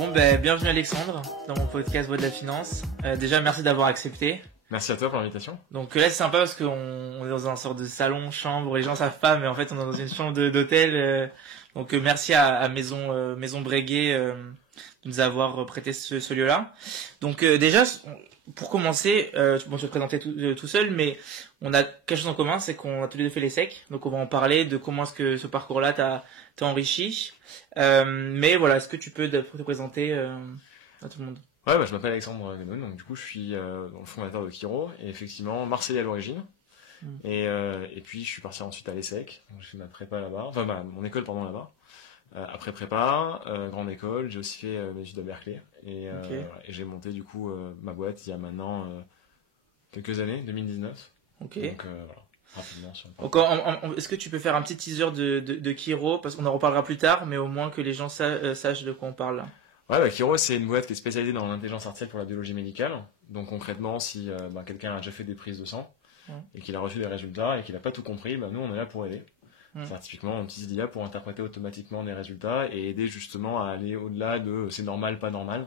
Bon, ben, bienvenue Alexandre dans mon podcast Voix de la Finance. Déjà, merci d'avoir accepté. Merci à toi pour l'invitation. Donc là, c'est sympa parce qu'on est dans un sorte de salon, chambre, les gens savent pas, mais en fait, on est dans une chambre d'hôtel. Donc merci à Maison Breguet de nous avoir prêté ce lieu-là. Donc déjà, pour commencer, bon, je vais te présenter tout seul, mais on a quelque chose en commun, c'est qu'on a tous les deux fait les SEC. Donc on va en parler de comment est-ce que ce parcours-là t'a enrichi. Mais voilà, est-ce que tu peux te présenter à tout le monde? Ouais, je m'appelle Alexandre Ganon, donc du coup je suis le fondateur de Kiro, et effectivement Marseillais à l'origine. Et puis je suis parti ensuite à l'ESSEC, donc j'ai fait ma prépa là-bas, enfin mon école là-bas. Après prépa, grande école, j'ai aussi fait mes études à Berkeley, et j'ai monté du coup ma boîte il y a maintenant quelques années, 2019. Ok. Donc voilà, rapidement sur le Donc, est-ce que tu peux faire un petit teaser de Kiro, parce qu'on en reparlera plus tard, mais au moins que les gens sachent de quoi on parle là. Ouais, Kiro, c'est une boîte qui est spécialisée dans l'intelligence artificielle pour la biologie médicale. Donc concrètement, si quelqu'un a déjà fait des prises de sang et qu'il a reçu des résultats et qu'il n'a pas tout compris, nous on est là pour aider. C'est typiquement on utilise l'IA pour interpréter automatiquement des résultats et aider justement à aller au-delà de c'est normal, pas normal,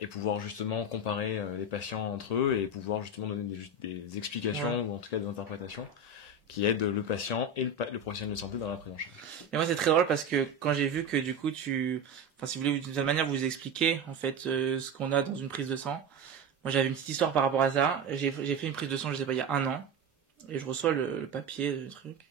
et pouvoir justement comparer les patients entre eux et pouvoir justement donner des explications ou en tout cas des interprétations qui aident le patient et le professionnel de santé dans la prise en charge. Et moi c'est très drôle parce que quand j'ai vu que du coup si vous voulez d'une certaine manière vous expliquer en fait ce qu'on a dans une prise de sang. Moi j'avais une petite histoire par rapport à ça. J'ai fait une prise de sang, je sais pas, il y a 1 an, et je reçois le papier, le truc.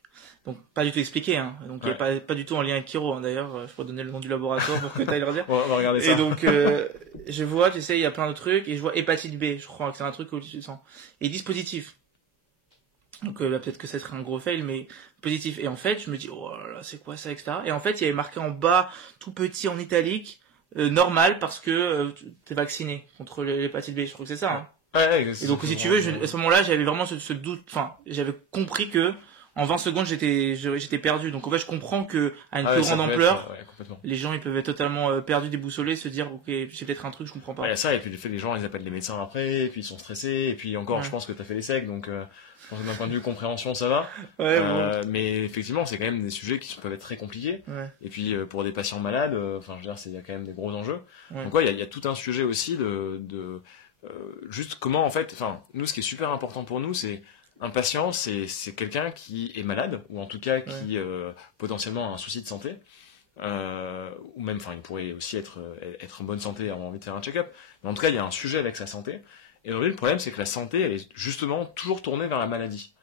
Donc pas du tout expliqué, hein. Donc il y a pas du tout en lien avec Kiro, hein. D'ailleurs, je pourrais donner le nom du laboratoire pour que tu ailles leur dire. On va regarder ça. Et donc je vois, tu sais, il y a plein de trucs et je vois hépatite B, je crois que c'est un truc au-dessus du sang. Et dispositif. Donc peut-être que ça serait un gros fail, mais positif. Et en fait, je me dis, oh là là, c'est quoi ça, etc. Et en fait, il y avait marqué en bas, tout petit, en italique, normal, parce que t'es vacciné contre l'hépatite B. Je crois que c'est ça. Hein. Et donc, si tu veux, à ce moment-là, j'avais vraiment ce doute, j'avais compris que en 20 secondes, j'étais perdu. Donc en fait, je comprends que à une plus grande ampleur, les gens ils peuvent être totalement perdus, déboussolés, se dire ok, c'est peut-être un truc je comprends pas. Il y a ça, et puis le fait que les gens ils appellent les médecins après, et puis ils sont stressés, et puis encore je pense que t'as fait les SEC, donc je pense que d'un point de vue compréhension ça va. Mais effectivement, c'est quand même des sujets qui peuvent être très compliqués. Et puis pour des patients malades, je veux dire, il y a quand même des gros enjeux. Donc il y a tout un sujet aussi de juste comment en fait, nous ce qui est super important pour nous, c'est un patient, c'est quelqu'un qui est malade, ou en tout cas qui potentiellement a un souci de santé, ou même, il pourrait aussi être en bonne santé et avoir envie de faire un check-up. Mais en tout cas, il y a un sujet avec sa santé. Et aujourd'hui, le problème, c'est que la santé, elle est justement toujours tournée vers la maladie,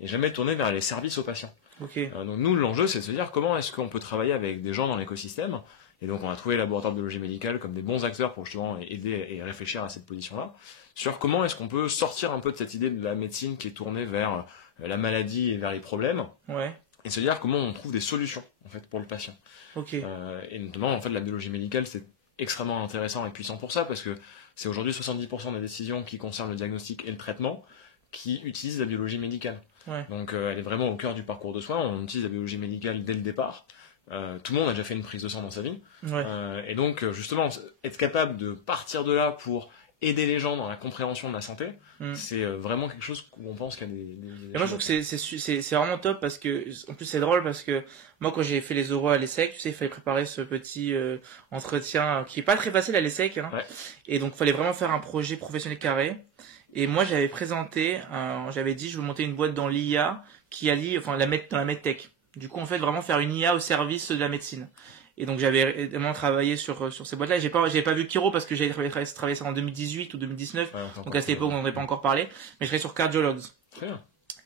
et jamais tournée vers les services aux patients. Donc nous, l'enjeu, c'est de se dire comment est-ce qu'on peut travailler avec des gens dans l'écosystème. Et donc on a trouvé les laboratoires de biologie médicale comme des bons acteurs pour justement aider et réfléchir à cette position-là, sur comment est-ce qu'on peut sortir un peu de cette idée de la médecine qui est tournée vers la maladie et vers les problèmes, et se dire comment on trouve des solutions en fait pour le patient. Et notamment en fait la biologie médicale, c'est extrêmement intéressant et puissant pour ça, parce que c'est aujourd'hui 70% des décisions qui concernent le diagnostic et le traitement qui utilisent la biologie médicale. Donc elle est vraiment au cœur du parcours de soins. On utilise la biologie médicale dès le départ. Tout le monde a déjà fait une prise de sang dans sa vie, et donc justement être capable de partir de là pour aider les gens dans la compréhension de la santé, c'est vraiment quelque chose où on pense qu'il y a des et moi je trouve que c'est vraiment top, parce que en plus c'est drôle, parce que moi quand j'ai fait les oraux à l'ESSEC, tu sais, il fallait préparer ce petit entretien qui est pas très facile à l'ESSEC, hein. Et donc il fallait vraiment faire un projet professionnel carré. Et moi j'avais présenté, j'avais dit je veux monter une boîte dans l'IA qui allie, la mettre dans la medtech. Du coup, en fait, vraiment faire une IA au service de la médecine. Et donc, j'avais vraiment travaillé sur ces boîtes-là. J'avais pas vu Kiro parce que j'avais travaillé ça en 2018 ou 2019. Donc, à cette époque, on n'en avait pas encore parlé. Mais je travaillais sur Cardiologues.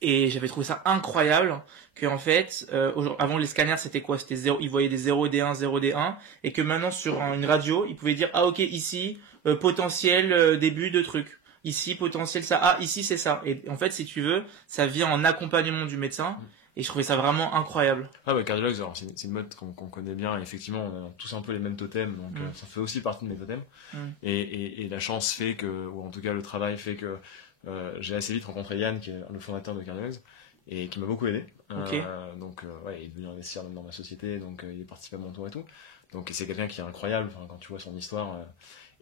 Et j'avais trouvé ça incroyable que, en fait, avant les scanners, c'était quoi? C'était 0, ils voyaient des 0 D1, 0 D1. Et que maintenant, sur une radio, ils pouvaient dire, ah, ok, ici, potentiel début de truc. Ici, potentiel ça. Ah, ici, c'est ça. Et en fait, si tu veux, ça vient en accompagnement du médecin. Et je trouvais ça vraiment incroyable. Cardiologues, c'est une mode qu'on connaît bien. Et effectivement, on a tous un peu les mêmes totems, donc ça fait aussi partie de mes totems. Et la chance fait que, ou en tout cas le travail fait que j'ai assez vite rencontré Yann, qui est le fondateur de Cardiologues, et qui m'a beaucoup aidé. Donc il est venu investir même dans ma société, donc il est participé à mon tour et tout. Donc c'est quelqu'un qui est incroyable, quand tu vois son histoire.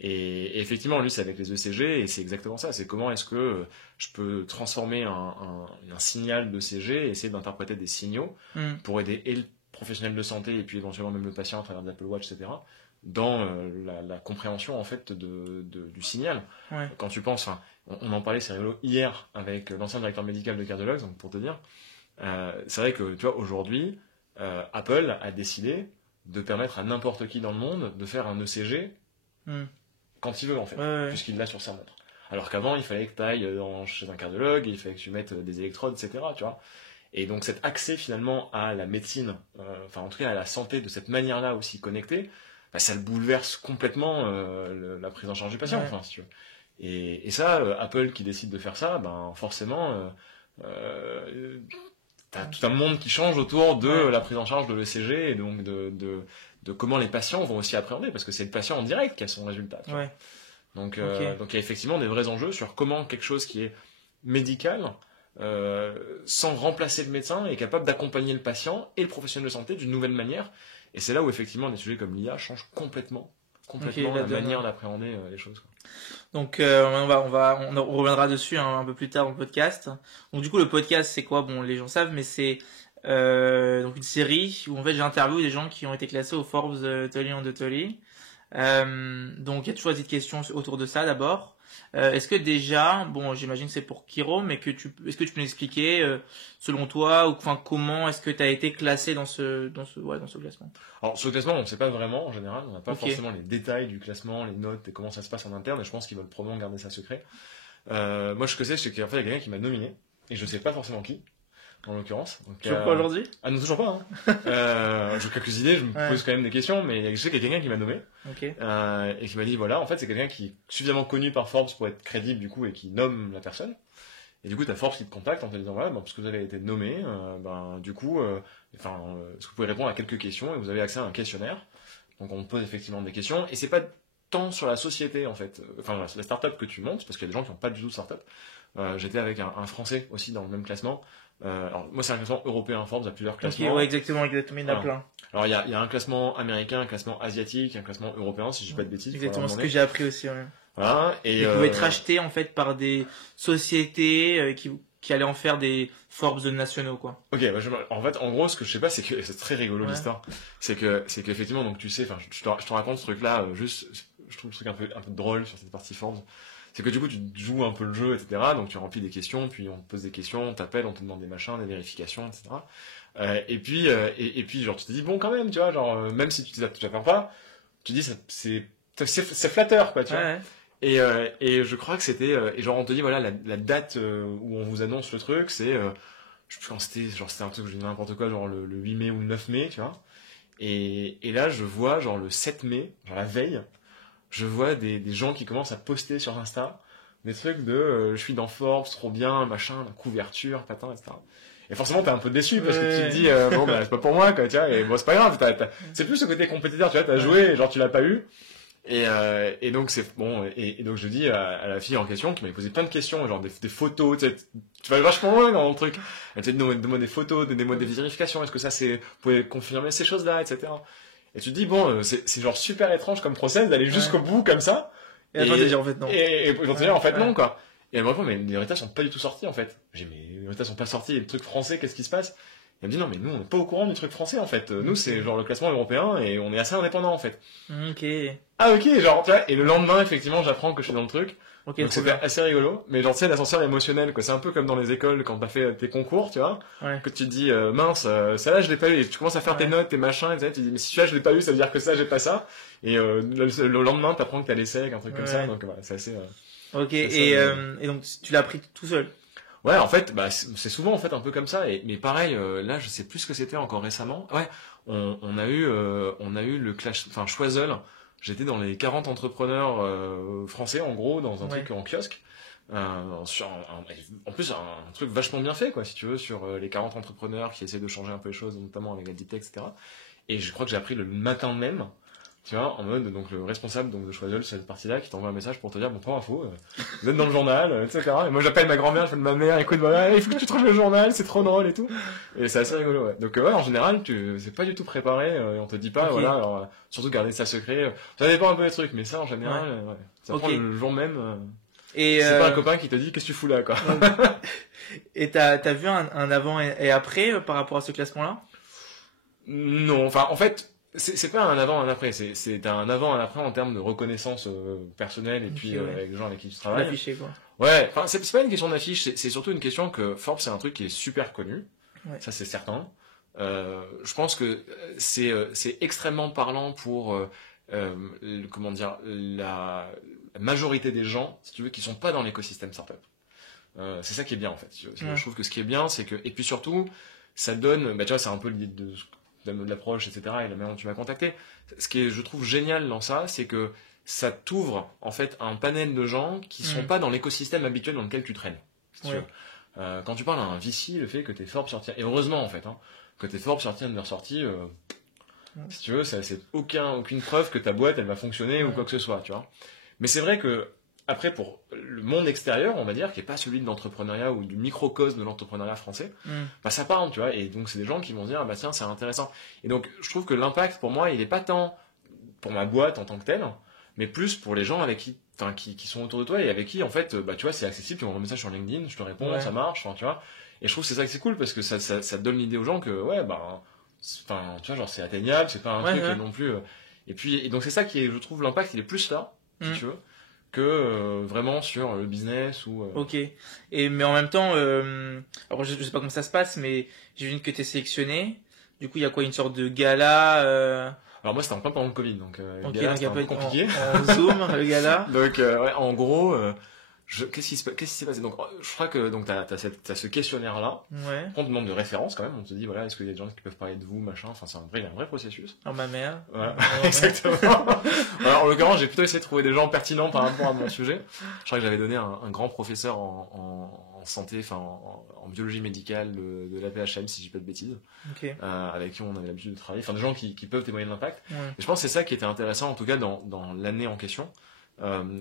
Et effectivement, lui, c'est avec les ECG, et c'est exactement ça. C'est comment est-ce que je peux transformer un signal d'ECG et essayer d'interpréter des signaux pour aider et le professionnel de santé et puis éventuellement même le patient à travers des Apple Watch, etc., dans la compréhension en fait du signal. Ouais. Quand tu penses, on en parlait, c'est rigolo, hier avec l'ancien directeur médical de Cardiologues, donc pour te dire, c'est vrai que tu vois aujourd'hui, Apple a décidé de permettre à n'importe qui dans le monde de faire un ECG quand il veut en fait, puisqu'il l'a sur sa montre. Alors qu'avant, il fallait que tu ailles chez un cardiologue, il fallait que tu mettes des électrodes, etc. Tu vois. Et donc cet accès finalement à la médecine, enfin en tout cas à la santé de cette manière-là aussi connectée, ça le bouleverse complètement la prise en charge du patient. Enfin, si tu veux. Et ça, Apple qui décide de faire ça, forcément, t'as tout un monde qui change autour de la prise en charge de l'ECG et donc de comment les patients vont aussi appréhender, parce que c'est le patient en direct qui a son résultat. Donc il y a effectivement des vrais enjeux sur comment quelque chose qui est médical, sans remplacer le médecin, est capable d'accompagner le patient et le professionnel de santé d'une nouvelle manière. Et c'est là où effectivement des sujets comme l'IA changent complètement la manière d'appréhender les choses. Donc on reviendra dessus un peu plus tard dans le podcast. Donc du coup le podcast c'est quoi? Bon, les gens savent, mais c'est donc une série où en fait j'interviewe des gens qui ont été classés au Forbes 30 Under 30. Donc il y a toujours des questions autour de ça d'abord. Est-ce que déjà, bon, j'imagine que c'est pour Kiro, mais est-ce que tu peux nous expliquer, selon toi, ou enfin comment est-ce que tu as été classé dans ce classement? Alors ce classement, on ne sait pas vraiment en général, on n'a pas forcément les détails du classement, les notes et comment ça se passe en interne, et je pense qu'ils veulent probablement garder ça secret. Moi, ce que c'est qu'en fait, il y a quelqu'un qui m'a nominé, et je ne sais pas forcément qui. En l'occurrence. Toujours pas aujourd'hui? Ah non, toujours pas. J'ai quelques idées, je me pose quand même des questions, mais je sais qu'il y a quelqu'un qui m'a nommé. Et qui m'a dit, voilà, en fait, c'est quelqu'un qui est suffisamment connu par Forbes pour être crédible, du coup, et qui nomme la personne. Et du coup, t'as Forbes qui te contacte en te disant, voilà, parce que vous avez été nommé, du coup, est-ce que vous pouvez répondre à quelques questions, et vous avez accès à un questionnaire. Donc, on te pose effectivement des questions, et c'est pas tant sur la société, en fait, la start-up que tu montes, parce qu'il y a des gens qui n'ont pas du tout de start-up. J'étais avec un Français aussi dans le même classement. Alors moi c'est un classement européen, Forbes a plusieurs classements. Ouais, exactement, il y en a plein. Alors il y a un classement américain, un classement asiatique, un classement européen, si je dis pas de bêtises. Exactement ce que j'ai appris aussi. Voilà. Et pouvait être acheté en fait par des sociétés qui allaient en faire des Forbes nationaux, quoi. Ok, en fait, en gros, ce que je sais pas, c'est que c'est très rigolo l'histoire. C'est qu'effectivement, donc tu sais, je te raconte ce truc-là, juste, je trouve le truc un peu drôle sur cette partie Forbes. C'est que du coup, tu joues un peu le jeu, etc. Donc, tu remplis des questions, puis on te pose des questions, on t'appelle, on te demande des machins, des vérifications, etc. Et puis, genre, tu te dis, bon, quand même, tu vois, genre, même si tu t'attends pas, tu te dis, c'est flatteur, quoi, tu vois. Et je crois que c'était, et genre, on te dit, voilà, la date où on vous annonce le truc, c'est, je sais plus quand c'était, genre, c'était un truc, je dis n'importe quoi, genre, le 8 mai ou le 9 mai, tu vois. Et là, je vois, genre, le 7 mai, genre, la veille, je vois des gens qui commencent à poster sur Insta des trucs de je suis dans Forbes, trop bien, machin, la couverture, patin, etc. Et forcément, t'es un peu déçu parce que tu te dis bon, c'est pas pour moi, quoi, tu vois, et bon, c'est pas grave, c'est plus ce côté compétiteur, tu vois, t'as joué, et genre tu l'as pas eu. Et donc c'est bon, et donc je dis à la fille en question qui m'avait posé plein de questions, genre des photos, tu vas vachement loin dans le truc. Elle te dit donne-moi des photos, donnez-moi des vérifications, est-ce que ça c'est, vous pouvez confirmer ces choses-là, etc. Et tu te dis, bon, c'est genre super étrange comme process d'aller jusqu'au bout comme ça. Et après, dire en fait non. Et dire en fait non, quoi. Et elle me répond, mais les résultats sont pas du tout sortis, en fait. J'ai dit, mais les résultats sont pas sortis, et le truc français, qu'est-ce qui se passe? Et elle me dit, non, mais nous, on n'est pas au courant du truc français, en fait. Nous, c'est genre le classement européen, et on est assez indépendant, en fait. Ok. Ah, ok, genre, tu vois, et le lendemain, effectivement, j'apprends que je suis dans le truc. Okay, donc c'était assez rigolo, mais genre tu sais l'ascenseur émotionnel, quoi. C'est un peu comme dans les écoles quand t'as fait tes concours, tu vois, que tu te dis mince, ça là je l'ai pas eu, et tu commences à faire tes notes, tes machins, etc. Tu te dis mais si celui-là je l'ai pas eu, ça veut dire que ça j'ai pas ça, et le lendemain t'apprends que t'as l'essai, un truc comme ça, donc voilà, c'est assez. Ok, et donc tu l'as appris tout seul. Ouais, en fait, c'est souvent en fait un peu comme ça, mais pareil, là je sais plus ce que c'était encore récemment. Ouais, on a eu le clash, enfin Choiseul. J'étais dans les 40 entrepreneurs français, en gros, dans un truc en kiosque. En plus, un truc vachement bien fait, quoi, si tu veux, sur les 40 entrepreneurs qui essaient de changer un peu les choses, notamment avec la DT, etc. Et je crois que j'ai appris le matin même, tu vois, en mode, donc le responsable donc, de Choiseul, cette partie-là, qui t'envoie un message pour te dire, bon, prends info, vous êtes dans le journal, etc. Et moi, j'appelle ma grand-mère, je fais de ma mère, écoute, voilà, il faut que tu trouves le journal, c'est trop drôle et tout. Et c'est assez rigolo, ouais. Donc, ouais, en général, c'est pas du tout préparé, et on te dit pas, voilà, alors, surtout garder ça secret. Ça dépend un peu des trucs, mais ça, en général, ouais. Ça prend le jour même. Et c'est pas un copain qui te dit, qu'est-ce que tu fous là, quoi. Et t'as vu un avant et après par rapport à ce classement-là? Non, enfin, en fait, C'est pas un avant, un après. C'est un avant, un après en termes de reconnaissance personnelle et puis avec les gens avec qui tu travailles. D'afficher, quoi. Ouais, enfin, c'est pas une question d'affiche, c'est surtout une question que Forbes, c'est un truc qui est super connu. Ouais. Ça, c'est certain. Je pense que c'est extrêmement parlant pour, comment dire, la majorité des gens, si tu veux, qui sont pas dans l'écosystème startup. C'est ça qui est bien, en fait. Je trouve que ce qui est bien, c'est que, et puis surtout, ça donne, bah, tu vois, c'est un peu l'idée de l'approche, etc., et la manière dont tu m'as contacté. Ce qui est, je trouve, génial dans ça, c'est que ça t'ouvre, en fait, un panel de gens qui sont pas dans l'écosystème habituel dans lequel tu traînes. Si tu veux. Quand tu parles à un VC, le fait que t'es Forbes sorti, et heureusement, en fait, hein, que t'es Forbes sorti, under sorti, si tu veux, c'est aucune preuve que ta boîte, elle va fonctionner ou quoi que ce soit, tu vois. Mais c'est vrai que, après, pour le monde extérieur, on va dire, qui est pas celui de l'entrepreneuriat ou du microcosme de l'entrepreneuriat français, bah, ça parle, tu vois. Et donc, c'est des gens qui vont se dire, ah, bah, tiens, c'est intéressant. Et donc, je trouve que l'impact, pour moi, il est pas tant pour ma boîte en tant que telle, mais plus pour les gens avec qui sont autour de toi et avec qui, en fait, bah, tu vois, c'est accessible, tu m'envoies un message sur LinkedIn, je te réponds, ça marche, tu vois. Et je trouve que c'est ça que c'est cool parce que ça donne l'idée aux gens que, ouais, bah, enfin, tu vois, genre, c'est atteignable, c'est pas un truc non plus. Et donc, c'est ça qui est, je trouve, l'impact, il est plus là, si tu veux, que vraiment sur le business ou. Ok. Mais en même temps, alors je sais pas comment ça se passe, mais j'ai vu que t'es sélectionné. Du coup, il y a quoi, une sorte de gala Alors moi, c'était en plein pendant le Covid, donc le gala, c'était un peu compliqué. En Zoom, le gala. Donc, ouais, en gros. Qu'est-ce qui s'est passé? Donc, je crois que donc t'as ce questionnaire-là. Ouais. On te demande de références quand même. On te dit voilà, est-ce qu'il y a des gens qui peuvent parler de vous, machin. Enfin, il y a un vrai processus. Alors ma mère. Voilà, exactement. Alors, en l'occurrence, j'ai plutôt essayé de trouver des gens pertinents par rapport à mon sujet. Je crois que j'avais donné un grand professeur en santé, enfin en biologie médicale de l'APHM, si je dis pas de bêtises, avec qui on avait l'habitude de travailler. Enfin, des gens qui peuvent témoigner de l'impact. Et je pense que c'est ça qui était intéressant, en tout cas dans l'année en question.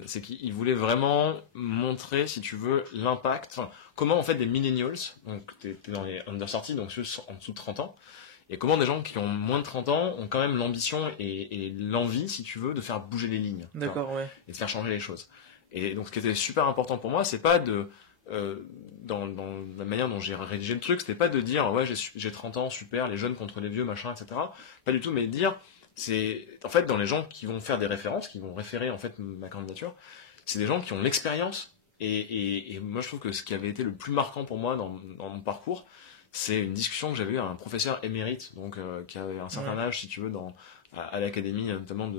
C'est qu'il voulait vraiment montrer, si tu veux, l'impact, enfin, comment en fait des millennials, donc t'es dans les under-sorties, donc ceux en dessous de 30 ans, et comment des gens qui ont moins de 30 ans ont quand même l'ambition et l'envie, si tu veux, de faire bouger les lignes. D'accord, ouais. Et de faire changer les choses. Et donc ce qui était super important pour moi, c'est pas de... dans la manière dont j'ai rédigé le truc, c'était pas de dire, ouais, j'ai 30 ans, super, les jeunes contre les vieux, machin, etc. Pas du tout, mais de dire... C'est en fait dans les gens qui vont faire des références, qui vont référer en fait ma candidature, c'est des gens qui ont l'expérience et moi je trouve que ce qui avait été le plus marquant pour moi dans mon parcours, c'est une discussion que j'avais eue avec un professeur émérite, donc qui avait un certain âge si tu veux à l'académie, notamment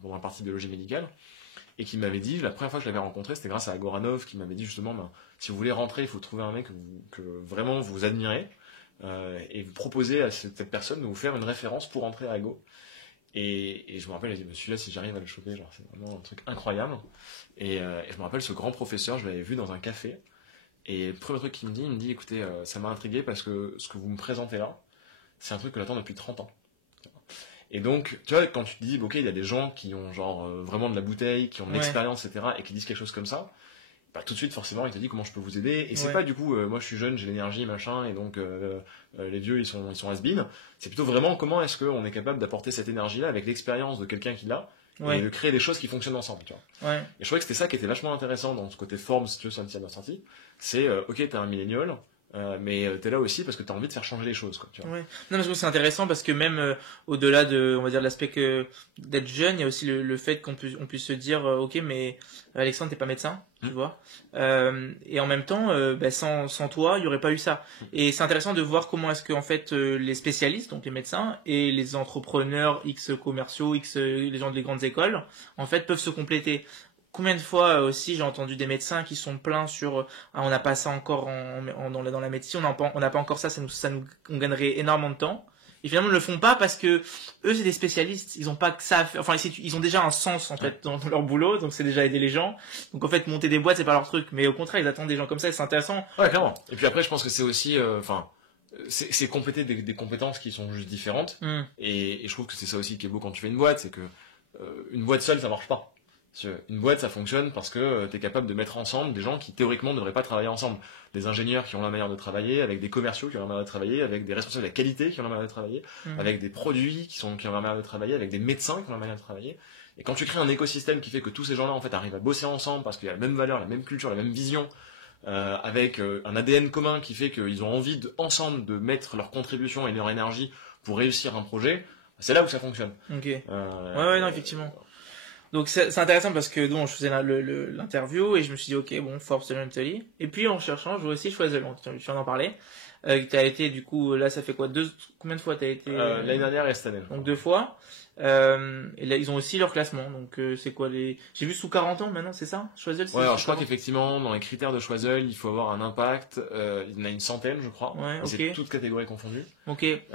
pour un parti de biologie médicale, et qui m'avait dit, la première fois que je l'avais rencontré, c'était grâce à Goranov, qui m'avait dit justement, si vous voulez rentrer, il faut trouver un mec que vraiment vous admirez et vous proposez à cette personne de vous faire une référence pour rentrer à Ego. Et je me rappelle, j'ai dit, celui-là, si j'arrive à le choper, genre, c'est vraiment un truc incroyable. Et je me rappelle, ce grand professeur, je l'avais vu dans un café. Et le premier truc qu'il me dit, écoutez, ça m'a intrigué parce que ce que vous me présentez là, c'est un truc que j'attends depuis 30 ans. Et donc, tu vois, quand tu te dis, ok, il y a des gens qui ont genre vraiment de la bouteille, qui ont de l'expérience, etc., et qui disent quelque chose comme ça, bah, tout de suite, forcément, il te dit comment je peux vous aider. Et c'est pas du coup, moi je suis jeune, j'ai l'énergie, machin, et donc les vieux, ils sont has-been. C'est plutôt vraiment comment est-ce qu'on est capable d'apporter cette énergie-là avec l'expérience de quelqu'un qui l'a, et de créer des choses qui fonctionnent ensemble, tu vois. Et je trouvais que c'était ça qui était vachement intéressant dans ce côté Forbes, si tu veux, sur une sortie. C'est, ok, t'es un millénial, mais t'es là aussi parce que t'as envie de faire changer les choses, quoi, tu vois. Non, mais je trouve que c'est intéressant parce que même au-delà de, on va dire, l'aspect d'être jeune, il y a aussi le fait qu'on puisse se dire, ok, mais Alexandre, t'es pas médecin, tu vois. Et en même temps, sans toi, il y aurait pas eu ça. Et c'est intéressant de voir comment est-ce que, en fait, les spécialistes, donc les médecins, et les entrepreneurs, X commerciaux, les gens des grandes écoles, en fait, peuvent se compléter. Combien de fois aussi j'ai entendu des médecins qui sont plaints sur on n'a pas ça encore dans la médecine, on n'a pas encore ça, on gagnerait énormément de temps. Et finalement ils ne le font pas parce que eux c'est des spécialistes, ils ont pas que ça à faire. Enfin ils ont déjà un sens en fait dans leur boulot, donc c'est déjà aider les gens. Donc en fait monter des boîtes c'est pas leur truc, mais au contraire ils attendent des gens comme ça et c'est intéressant. Ouais, clairement. Et puis après je pense que c'est aussi c'est compléter des compétences qui sont juste différentes. Et je trouve que c'est ça aussi qui est beau quand tu fais une boîte, c'est que une boîte seule ça marche pas. Une boîte, ça fonctionne parce que tu es capable de mettre ensemble des gens qui théoriquement ne devraient pas travailler ensemble. Des ingénieurs qui ont la manière de travailler, avec des commerciaux qui ont la manière de travailler, avec des responsables de la qualité qui ont la manière de travailler, avec des produits qui ont la manière de travailler, avec des médecins qui ont la manière de travailler. Et quand tu crées un écosystème qui fait que tous ces gens-là en fait arrivent à bosser ensemble parce qu'il y a la même valeur, la même culture, la même vision, avec un ADN commun qui fait qu'ils ont envie ensemble de mettre leur contribution et leur énergie pour réussir un projet, c'est là où ça fonctionne. Ok. Ouais, non, effectivement. Donc c'est intéressant parce que donc je faisais l'interview et je me suis dit ok bon Forbes Talent Italy et puis en cherchant je vois aussi Choiseul, donc tu viens d'en parler. T'as été du coup là ça fait quoi combien de fois t'as été l'année dernière et cette année. Donc 2 fois. Et là ils ont aussi leur classement, donc c'est quoi j'ai vu sous 40 ans maintenant, c'est ça Choiseul? Ouais, alors je crois qu'effectivement dans les critères de Choiseul il faut avoir un impact, il y en a une centaine je crois, ouais, okay. C'est toutes catégories confondues. Ok. Et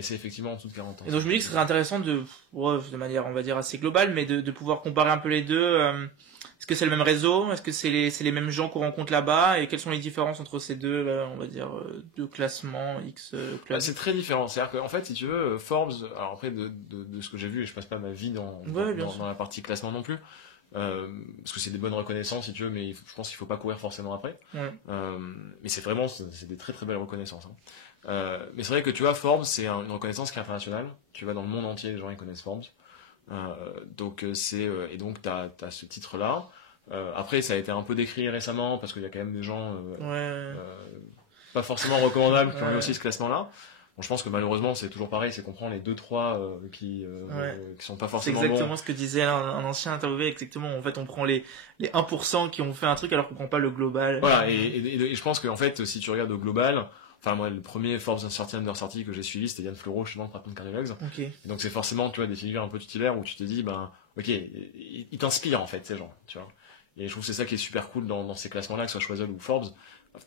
c'est effectivement en dessous de 40 ans. Et donc je me dis que ce serait intéressant de manière on va dire assez globale, mais de pouvoir comparer un peu les deux. Est-ce que c'est le même réseau? Est-ce que c'est les mêmes gens qu'on rencontre là-bas? Et quelles sont les différences entre ces deux, on va dire, deux classements X clubs? C'est très différent. C'est-à-dire qu'en fait, si tu veux, Forbes, alors après de ce que j'ai vu, et je passe pas ma vie dans la partie classement non plus, parce que c'est des bonnes reconnaissances si tu veux, mais je pense qu'il faut pas courir forcément après. Ouais. Mais c'est des très très belles reconnaissances. Mais c'est vrai que tu vois, Forbes, c'est une reconnaissance qui est internationale. Tu vas dans le monde entier, les gens ils connaissent Forbes. Donc et donc t'as ce titre là. Après ça a été un peu décrit récemment parce qu'il y a quand même des gens pas forcément recommandables qui ont eu aussi ce classement là. Bon, je pense que malheureusement c'est toujours pareil, c'est qu'on prend les 2-3 qui sont pas forcément bons. C'est exactement bons. Ce que disait un ancien interviewé, exactement. En fait on prend les 1% qui ont fait un truc alors qu'on prend pas le global. Voilà, et je pense qu'en fait si tu regardes au global, enfin moi le premier Forbes Under-30 que j'ai suivi c'était Yann Fleureau chez Nantes Rapid Cardiologues. Okay. Donc c'est forcément tu vois des figures un peu tutélaires où tu te dis ben ok ils t'inspirent en fait ces gens, tu vois. Et je trouve que c'est ça qui est super cool dans ces classements là, que ce soit Choiseul ou Forbes.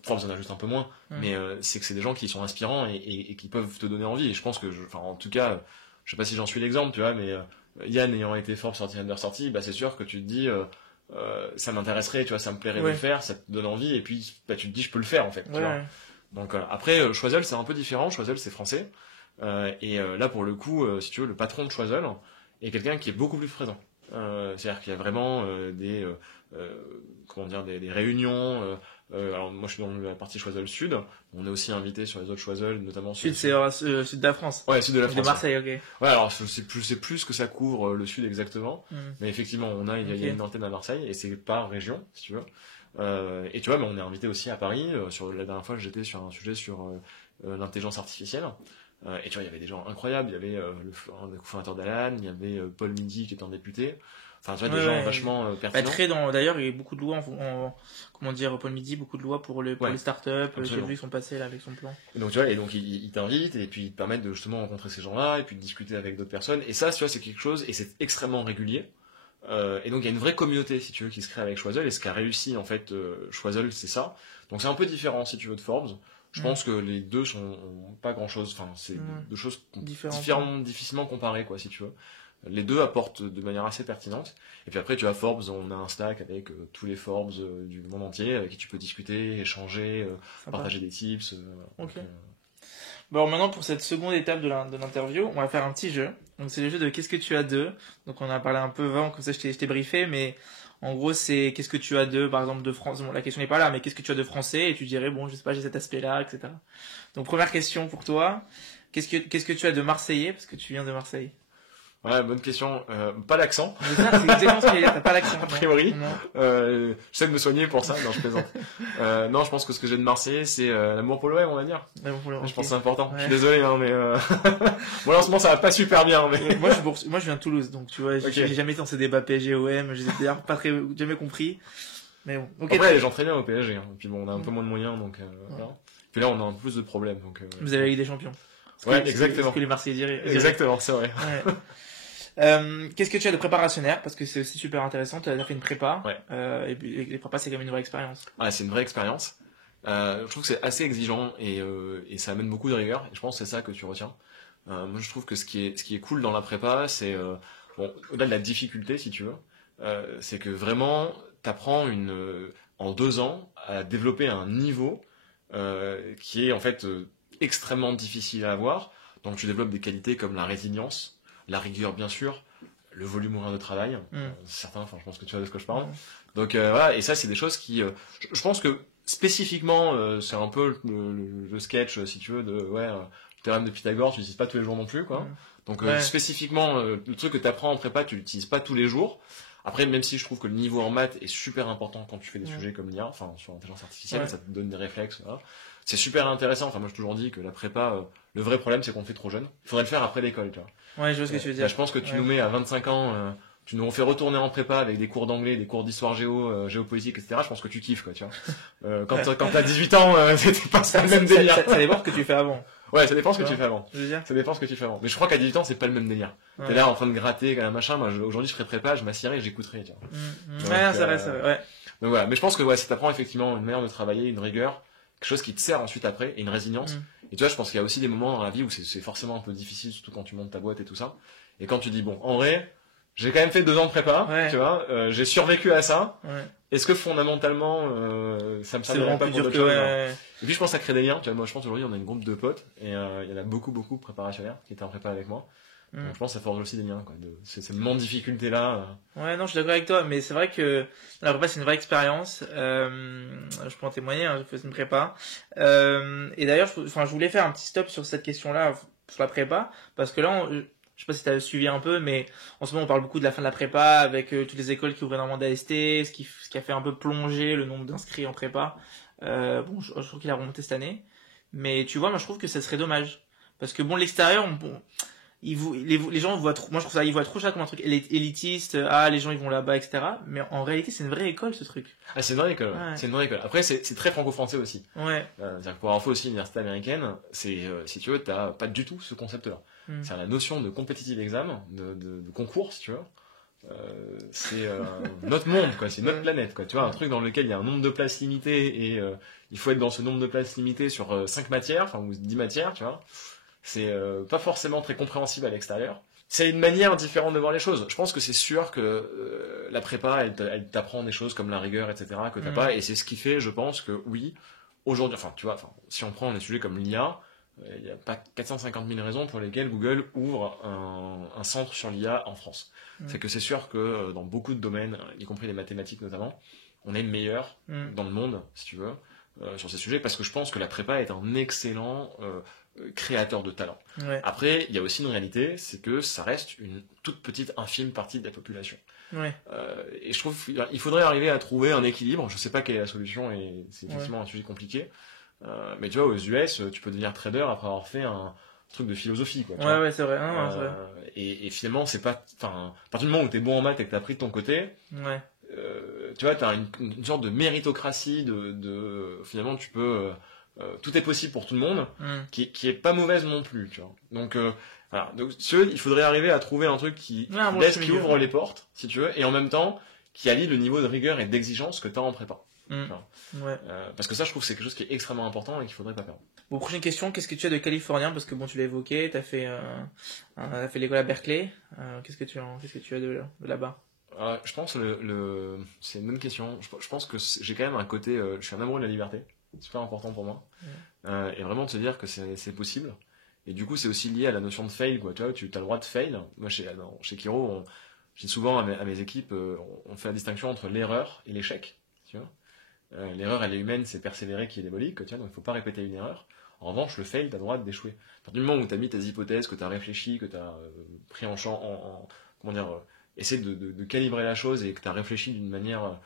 Forbes en a juste un peu moins, mais c'est que c'est des gens qui sont inspirants et qui peuvent te donner envie. Et je pense que en tout cas je sais pas si j'en suis l'exemple, tu vois, mais Yann ayant été Forbes Under-30, bah c'est sûr que tu te dis ça m'intéresserait, tu vois, ça me plairait de le faire, ça te donne envie et puis bah tu te dis je peux le faire en fait, tu vois. Donc après Choiseul c'est un peu différent. Choiseul c'est français et là pour le coup si tu veux le patron de Choiseul est quelqu'un qui est beaucoup plus présent. C'est-à-dire qu'il y a vraiment des réunions. Alors moi je suis dans la partie Choiseul Sud. On est aussi invité sur les autres Choiseul, notamment Sud, c'est sud de la France. Ouais, sud de la France. De Marseille, ok. Ouais, alors je sais plus que ça couvre le sud exactement, mais effectivement il y a une antenne à Marseille et c'est par région si tu veux. Et tu vois, mais on est invité aussi à Paris. Sur la dernière fois, j'étais sur un sujet sur l'intelligence artificielle. Et tu vois, il y avait des gens incroyables. Il y avait le cofondateur d'Alan, il y avait Paul Midi qui était un député. Enfin, tu vois, des gens vachement pertinents. D'ailleurs, il y a eu beaucoup de lois comment dire, Paul Midi, beaucoup de lois pour les startups. J'ai vu qu'ils sont passés là avec son plan. Et donc, tu vois, ils t'invitent et puis ils te permettent de justement rencontrer ces gens-là et puis de discuter avec d'autres personnes. Et ça, tu vois, c'est quelque chose et c'est extrêmement régulier. Et donc il y a une vraie communauté si tu veux qui se crée avec Choiseul, et ce qu'a réussi en fait Choiseul c'est ça. Donc c'est un peu différent si tu veux de Forbes. Je pense que les deux sont pas grand chose, enfin c'est deux choses différentes, difficilement comparées quoi si tu veux. Les deux apportent de manière assez pertinente. Et puis après tu as Forbes, on a un Slack avec tous les Forbes du monde entier avec qui tu peux discuter, échanger, partager des tips. Okay. Bon, maintenant pour cette seconde étape de l'interview, on va faire un petit jeu. Donc c'est le jeu de qu'est-ce que tu as de. Donc on a parlé un peu avant, comme ça je t'ai briefé, mais en gros c'est qu'est-ce que tu as de, par exemple de France. Bon, la question n'est pas là, mais qu'est-ce que tu as de français, et tu dirais bon je sais pas, j'ai cet aspect-là, etc. Donc première question pour toi, qu'est-ce que tu as de Marseillais, parce que tu viens de Marseille? Ouais, bonne question. Pas l'accent. C'est exactement ce qu'il y a, t'as pas l'accent. A priori. J'essaie de me soigner pour ça. Non, je plaisante. Non, je pense que ce que j'ai de Marseillais, c'est l'amour pour l'OM, on va dire. L'amour pour l'OM. Je pense que c'est important. Ouais. Je suis désolé, hein, mais bon, en ce moment, ça va pas super bien. Mais moi, je viens de Toulouse, donc tu vois, j'ai jamais été dans ces débats PSG-OM. Je les ai d'ailleurs pas jamais compris. Mais bon. Okay, après, les gens très bien au PSG. Hein. Et puis bon, on a un peu moins de moyens, donc voilà. Puis là, on a un peu plus de problèmes. Donc. Vous avez la Ligue des Champions. Ouais, exactement. Ce que les Marseillais diraient. Exactement, c'est vrai. Ouais. Qu'est-ce que tu as de préparationnaire, parce que c'est aussi super intéressant, tu as fait une prépa, et puis les prépas c'est quand même une vraie expérience. Ouais, c'est une vraie expérience. Je trouve que c'est assez exigeant et ça amène beaucoup de rigueur, et je pense que c'est ça que tu retiens. Moi je trouve que ce qui est cool dans la prépa, c'est bon, au-delà de la difficulté si tu veux, c'est que vraiment t'apprends en 2 ans à développer un niveau qui est en fait extrêmement difficile à avoir. Donc tu développes des qualités comme la résilience, la rigueur bien sûr, le volume horaire de travail, certains, enfin je pense que tu vois de ce que je parle. Donc voilà, et ça c'est des choses qui, je pense que spécifiquement, c'est un peu le sketch si tu veux de le théorème de Pythagore, tu l'utilises pas tous les jours non plus quoi. Donc spécifiquement le truc que tu apprends en prépa, tu l'utilises pas tous les jours. Après, même si je trouve que le niveau en maths est super important quand tu fais des sujets comme l'IA, enfin sur l'intelligence artificielle, ça te donne des réflexes. Voilà. c'est super intéressant. Enfin, moi, j'ai toujours dit que la prépa, le vrai problème, c'est qu'on le fait trop jeune. Il faudrait le faire après l'école, tu vois. Ouais, je vois ce que tu veux dire. Je pense que tu nous mets à 25 ans, tu nous refais retourner en prépa avec des cours d'anglais, des cours d'histoire géopolitique, etc. Je pense que tu kiffes, quoi, tu vois. Quand t'as 18 ans, c'était pas ça le même délire. Ça dépend ce que tu fais avant. Ouais, ça dépend ce que tu fais avant. Ça dépend ce que tu fais avant. Mais je crois qu'à 18 ans, c'est pas le même délire. Ouais. T'es là en train de gratter, machin. Moi, aujourd'hui, je ferais prépa, je m'assierais et j'écouterais, tu vois. Ouais, c'est vrai, ouais. Donc voilà. Mais je pense que, ouais, ça t'apprend effectivement une manière de travailler, une rigueur, quelque chose qui te sert ensuite après, et une résilience. Et tu vois, je pense qu'il y a aussi des moments dans la vie où c'est forcément un peu difficile, surtout quand tu montes ta boîte et tout ça. Et quand tu dis, bon, en vrai, j'ai quand même fait 2 ans de prépa, tu vois, j'ai survécu à ça. Ouais. Est-ce que fondamentalement, ça me servirait pas pour d'autres choses, Et puis je pense à créer des liens. Tu vois, moi je pense aujourd'hui on a une groupe de potes et il y en a beaucoup préparationnaires qui étaient en prépa avec moi. Donc je pense que ça forge aussi des liens, quoi. C'est mon difficulté là. Ouais, non, je suis d'accord avec toi, mais c'est vrai que la prépa c'est une vraie expérience. Je peux en témoigner, hein, j'ai fait une prépa. Et d'ailleurs, je voulais faire un petit stop sur cette question-là, sur la prépa, parce que là, je sais pas si tu as suivi un peu, mais en ce moment on parle beaucoup de la fin de la prépa avec toutes les écoles qui ouvrent énormément d'AST, ce qui a fait un peu plonger le nombre d'inscrits en prépa. Bon, je trouve qu'il a remonté cette année, mais tu vois, moi je trouve que ça serait dommage parce que bon, l'extérieur, les gens voient trop, moi je trouve ça, ils voient trop ça comme un truc élitiste. Ah, les gens ils vont là-bas, etc. Mais en réalité, c'est une vraie école ce truc. Ah, c'est une vraie école. Ouais. C'est une vraie école. Après, c'est très franco-français aussi. Ouais. C'est-à-dire que pour info aussi, l'université américaine, c'est si tu veux, t'as pas du tout ce concept-là. C'est la notion de competitive exam, de concours, si tu veux. C'est notre monde, quoi. C'est notre planète, quoi. Tu vois, un truc dans lequel il y a un nombre de places limité et il faut être dans ce nombre de places limité sur 5 matières, enfin ou 10 matières, tu vois. C'est pas forcément très compréhensible à l'extérieur. C'est une manière différente de voir les choses. Je pense que c'est sûr que la prépa, elle t'apprend des choses comme la rigueur, etc. que t'as pas, et c'est ce qui fait, je pense que oui, aujourd'hui, enfin, tu vois, si on prend des sujets comme l'IA, il n'y a pas 450 000 raisons pour lesquelles Google ouvre un centre sur l'IA en France. C'est que c'est sûr que dans beaucoup de domaines, y compris les mathématiques notamment, on est meilleur dans le monde, si tu veux, sur ces sujets, parce que je pense que la prépa est un excellent créateur de talent. Ouais. Après, il y a aussi une réalité, c'est que ça reste une toute petite, infime partie de la population. Ouais. Et je trouve qu'il faudrait arriver à trouver un équilibre. Je sais pas quelle est la solution et c'est effectivement un sujet compliqué. Mais tu vois, aux US, tu peux devenir trader après avoir fait un truc de philosophie, quoi. Ouais, c'est vrai. C'est vrai. Et finalement, c'est pas, à partir du moment où t'es bon en maths et que t'as pris de ton côté, tu vois, t'as une sorte de méritocratie finalement, tu peux, tout est possible pour tout le monde, qui est pas mauvaise non plus, tu vois. Donc, voilà. Donc, il faudrait arriver à trouver un truc qui ouvre les portes, si tu veux, et en même temps, qui allie le niveau de rigueur et d'exigence que t'as en prépa. Parce que ça, je trouve que c'est quelque chose qui est extrêmement important et qu'il faudrait pas perdre. Bon, prochaine question, qu'est-ce que tu as de californien? Parce que bon, tu l'as évoqué, t'as fait l'école à Berkeley. Qu'est-ce que tu as de là-bas? Je pense c'est une bonne question. Je pense que j'ai quand même un côté, je suis un amoureux de la liberté. C'est super important pour moi. Et vraiment de se dire que c'est possible. Et du coup, c'est aussi lié à la notion de fail, quoi. Tu vois, tu as le droit de fail. Moi, chez Kiro, je dis souvent à mes équipes, on fait la distinction entre l'erreur et l'échec. Tu vois. L'erreur, elle est humaine, c'est persévérer qui est diabolique, tu vois, donc il ne faut pas répéter une erreur. En revanche, le fail, tu as le droit d'échouer. À partir du moment où tu as mis tes hypothèses, que tu as réfléchi, que tu as pris en champ, essayer de calibrer la chose et que tu as réfléchi d'une manière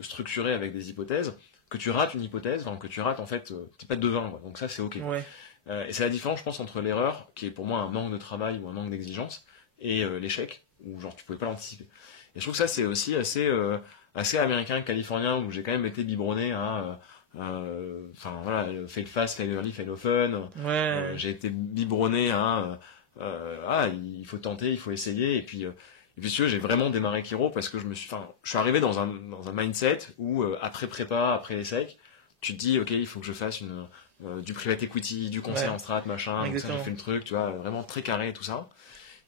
structurée avec des hypothèses, que tu rates une hypothèse, que tu rates, en fait, t'es pas devin, quoi. Donc ça, c'est ok. Ouais. Et c'est la différence, je pense, entre l'erreur, qui est pour moi un manque de travail ou un manque d'exigence, et l'échec, où genre tu pouvais pas l'anticiper. Et je trouve que ça, c'est aussi assez américain, californien, où j'ai quand même été biberonné à fail fast, fail early, fail often. J'ai été biberonné à il faut tenter, il faut essayer, et puis si tu veux, j'ai vraiment démarré Kiro parce que je suis arrivé dans un mindset où après prépa, après les secs, tu te dis ok, il faut que je fasse du private equity, du conseil en strat, machin, donc ça j'ai fait le truc, tu vois, vraiment très carré et tout ça.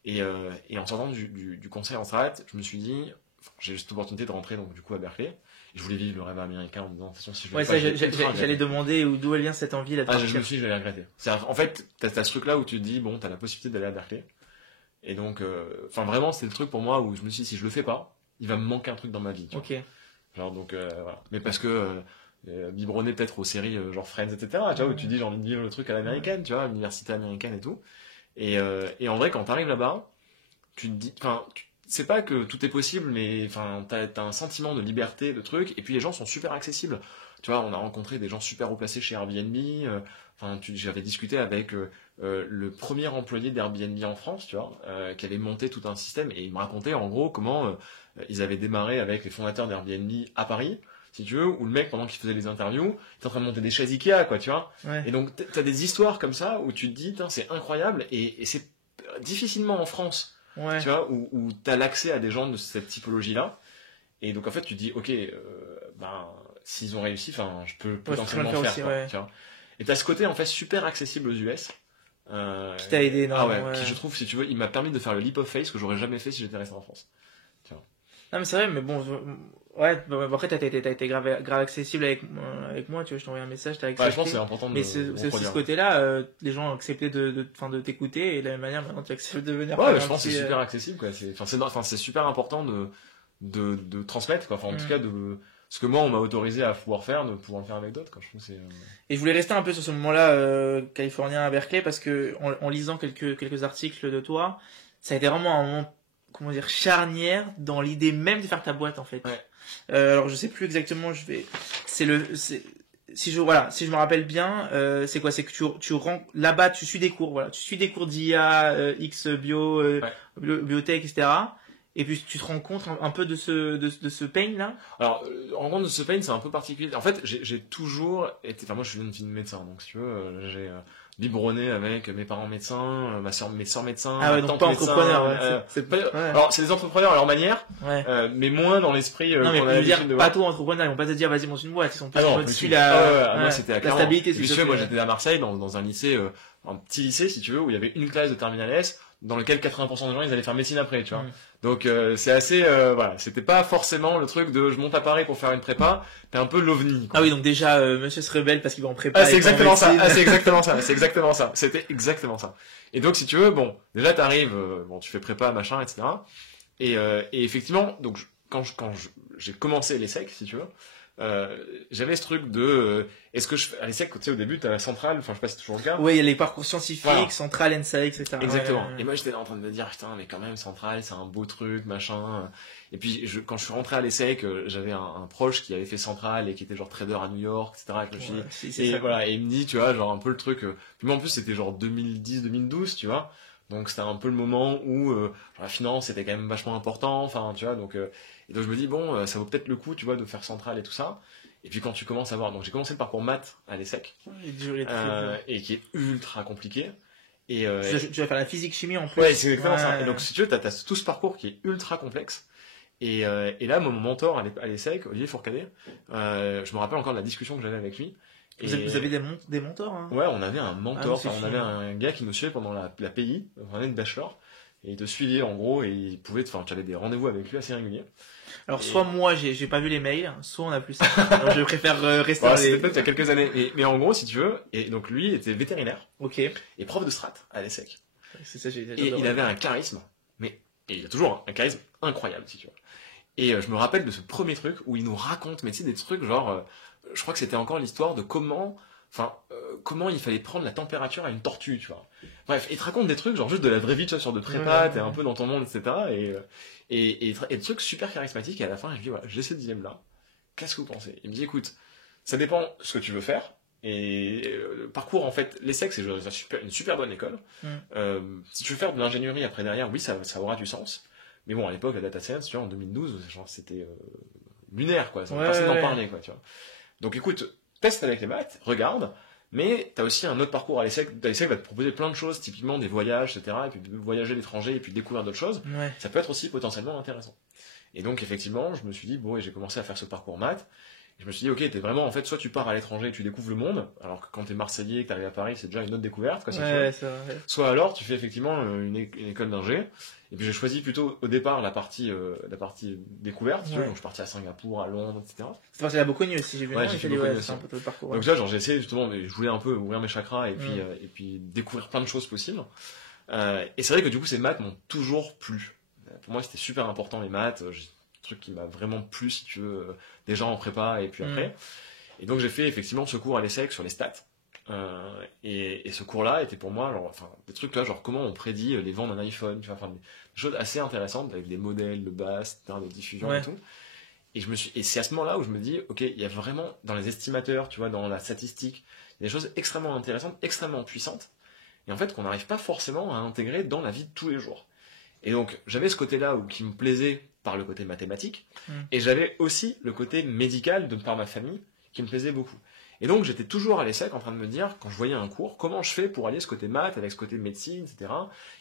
Et en sortant du conseil en strat, je me suis dit, j'ai eu cette opportunité de rentrer donc du coup à Berkeley. Et je voulais vivre le rêve américain en me disant de toute façon si je le fais pas, j'allais demander d'où elle vient cette envie là. Je me suis dit je vais regretter. En fait, t'as ce truc là où tu te dis bon, t'as la possibilité d'aller à Berkeley. Et donc vraiment c'est le truc pour moi où je me suis dit si je le fais pas, il va me manquer un truc dans ma vie. Ok. Genre donc voilà. Mais parce que biberonné peut-être aux séries genre Friends, etc. Tu vois, où tu dis j'ai envie de vivre le truc à l'américaine, tu vois, l'université américaine et tout. Et en vrai quand t'arrives là-bas, tu te dis, c'est pas que tout est possible, mais t'as un sentiment de liberté, de truc, et puis les gens sont super accessibles. tu vois, on a rencontré des gens super haut placés chez Airbnb. J'avais discuté avec le premier employé d'Airbnb en France, tu vois, qui avait monté tout un système, et il me racontait en gros comment ils avaient démarré avec les fondateurs d'Airbnb à Paris, si tu veux, où le mec, pendant qu'il faisait les interviews, était en train de monter des chaises Ikea, quoi, tu vois. Ouais. Et donc, t'as des histoires comme ça où tu te dis, c'est incroyable, et c'est difficilement en France, ouais. Tu vois, où t'as l'accès à des gens de cette typologie-là. Et donc, en fait, tu te dis, ok, s'ils ont réussi, je peux potentiellement le faire, aussi, quoi, ouais. Tu vois. Et t'as ce côté, en fait, super accessible aux US. Qui t'a aidé énormément. Qui, je trouve, si tu veux, il m'a permis de faire le leap of faith que j'aurais jamais fait si j'étais resté en France. Tu vois. Non, mais c'est vrai, mais bon, ouais, après, t'as été grave accessible avec moi, tu vois, je t'ai envoyé un message, t'as accepté. Ouais, je pense que c'est important de. Mais c'est aussi ce côté-là, les gens ont accepté de t'écouter, et de la même manière, maintenant, tu acceptes de venir. Ouais, je pense que c'est super accessible, quoi. C'est super important de transmettre, quoi. En tout cas, ce que moi, on m'a autorisé à pouvoir faire, de pouvoir le faire avec d'autres, quoi. Je trouve que c'est. Et je voulais rester un peu sur ce moment-là, californien à Berkeley, parce que, en lisant quelques articles de toi, ça a été vraiment un moment, comment dire, charnière dans l'idée même de faire ta boîte, en fait. Ouais. Alors, je sais plus exactement, si je me rappelle bien, c'est quoi? C'est que tu rentres, là-bas, tu suis des cours, voilà. Tu suis des cours d'IA, X bio, biotech, etc. Et puis tu te rends compte un peu de ce pain là. Alors, en compte de ce pain, c'est un peu particulier. En fait, j'ai toujours été. Moi, je suis une fille de médecin, donc si tu veux, j'ai biberonné avec mes parents médecins, mes sœurs médecins. Ah ouais, donc pas entrepreneur. Alors, c'est des entrepreneurs à leur manière, mais moins dans l'esprit. Non, mais on va dire pas tout entrepreneur. Ils vont pas te dire vas-y monte une boîte. Ils sont plus au-dessus moi, c'était la stabilité. Moi, j'étais à Marseille dans un lycée, un petit lycée, si tu veux, où il y avait une classe de terminale S, dans lequel 80% des gens ils allaient faire médecine après, tu vois. Donc c'est assez c'était pas forcément le truc de je monte à Paris pour faire une prépa, t'es un peu l'ovni, quoi. Ah oui, donc déjà monsieur se rebelle parce qu'il va en prépa. C'est exactement ça. C'est exactement ça. C'était exactement ça. Et donc si tu veux, bon, déjà t'arrives, tu fais prépa, machin, etc. Et effectivement, donc quand j'ai commencé l'ESSEC, si tu veux, j'avais ce truc de est-ce que à l'ESSEC, tu sais, au début t'as la centrale, je sais pas si c'est toujours le cas. Oui, il y a les parcours scientifiques, voilà. Centrale, ENSA, etc. Exactement. Et moi j'étais là en train de me dire putain, mais quand même centrale, c'est un beau truc, machin. Et puis quand je suis rentré à l'ESSEC, j'avais un proche qui avait fait centrale et qui était genre trader à New York, etc. Et voilà, et il me dit, tu vois, genre un peu le truc. Puis moi en plus c'était genre 2010-2012, tu vois. Donc c'était un peu le moment où la finance était quand même vachement important, enfin tu vois, donc et donc je me dis bon, ça vaut peut-être le coup, tu vois, de faire centrale et tout ça. Et puis quand tu commences à voir, donc j'ai commencé le parcours maths à l'ESSEC, et qui est ultra compliqué. Et tu vas faire la physique chimie en plus. Ouais, c'est exactement ça. Et donc si tu veux, t'as tout ce parcours qui est ultra complexe. Et là, mon mentor à l'ESSEC, Olivier Fourcadet, je me rappelle encore de la discussion que j'avais avec lui. Vous avez des mentors, hein? Ouais, on avait un mentor, on avait un gars qui nous suivait pendant la PI, on avait une bachelor, et il te suivait en gros, et il pouvait, tu avais des rendez-vous avec lui assez réguliers. Alors, soit moi, j'ai pas vu les mails, soit on a plus ça. Alors, je préfère rester dans c'était peut-être il y a quelques années. Mais en gros, si tu veux, et donc lui était vétérinaire. Ok. Et prof de strat à l'ESSEC. C'est ça, et il avait un charisme, et il a toujours un charisme incroyable, si tu veux. Et je me rappelle de ce premier truc où il nous raconte, mais tu sais, des trucs genre, je crois que c'était encore l'histoire de comment il fallait prendre la température à une tortue, tu vois. Bref, il te raconte des trucs, genre juste de la vraie vie, tu vois, sur de prépa, t'es un peu dans ton monde, etc. Et des trucs super charismatiques, et à la fin, je lui dis, voilà, j'ai ce dilemme-là. Qu'est-ce que vous pensez? Il me dit, écoute, ça dépend ce que tu veux faire. Et le parcours, en fait, l'ESSEC, c'est une super bonne école. Si tu veux faire de l'ingénierie après derrière, oui, ça aura du sens. Mais bon, à l'époque, la data science, tu vois, en 2012, genre, c'était lunaire, quoi. Ça personne n'en parlait, quoi, tu vois. Donc, écoute, teste avec les maths, regarde, mais t'as aussi un autre parcours à l'ESSEC. L'ESSEC va te proposer plein de choses, typiquement des voyages, etc., et puis voyager à l'étranger, et puis découvrir d'autres choses. Ouais. Ça peut être aussi potentiellement intéressant. Et donc, effectivement, je me suis dit, bon, et j'ai commencé à faire ce parcours maths. Et je me suis dit, ok, t'es vraiment, en fait, soit tu pars à l'étranger et tu découvres le monde, alors que quand t'es Marseillais et que t'arrives à Paris, c'est déjà une autre découverte, quoi, si tu veux. Soit alors, tu fais effectivement une école d'ingé. Et puis j'ai choisi plutôt au départ la partie découverte, tu vois, donc je suis parti à Singapour, à Londres, etc. C'est parti à Bocconi aussi, j'ai vu. Ouais, j'ai fait Bocconi aussi. Donc là, genre j'ai essayé justement, mais je voulais un peu ouvrir mes chakras et puis découvrir plein de choses possibles. Et c'est vrai que du coup ces maths m'ont toujours plu. Pour moi c'était super important les maths, un truc qui m'a vraiment plu si tu veux, déjà en prépa et puis après. Et donc j'ai fait effectivement ce cours à l'ESSEC sur les stats. Et ce cours-là était pour moi des trucs là, genre comment on prédit les ventes d'un iPhone, tu vois, des choses assez intéressantes avec des modèles de base, de diffusion et tout. Et c'est à ce moment-là où je me dis, ok, il y a vraiment, dans les estimateurs, tu vois, dans la statistique, il y a des choses extrêmement intéressantes, extrêmement puissantes, et en fait qu'on n'arrive pas forcément à intégrer dans la vie de tous les jours. Et donc, j'avais ce côté-là qui me plaisait par le côté mathématique, et j'avais aussi le côté médical de par ma famille, qui me plaisait beaucoup. Et donc, j'étais toujours à l'ESSEC en train de me dire, quand je voyais un cours, comment je fais pour allier ce côté maths avec ce côté médecine, etc.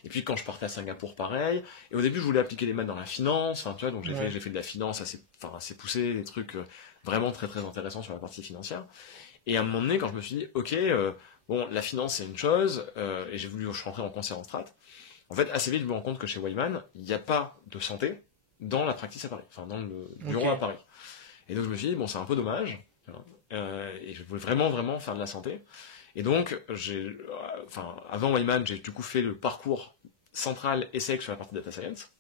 Et puis, quand je partais à Singapour, pareil. Et au début, je voulais appliquer les maths dans la finance. Enfin, tu vois, donc j'ai fait de la finance assez poussée, des trucs vraiment très, très intéressants sur la partie financière. Et à un moment donné, quand je me suis dit, ok, bon, la finance, c'est une chose, et je suis rentré en conseil en strat. En fait, assez vite, je me rends compte que chez Wyman, il n'y a pas de santé dans la pratique à Paris, enfin, dans le bureau à Paris. Et donc, je me suis dit, bon, c'est un peu dommage. Et je voulais vraiment, vraiment faire de la santé. Et donc, avant Wyman, j'ai du coup fait le parcours central ESSEC sur la partie data science.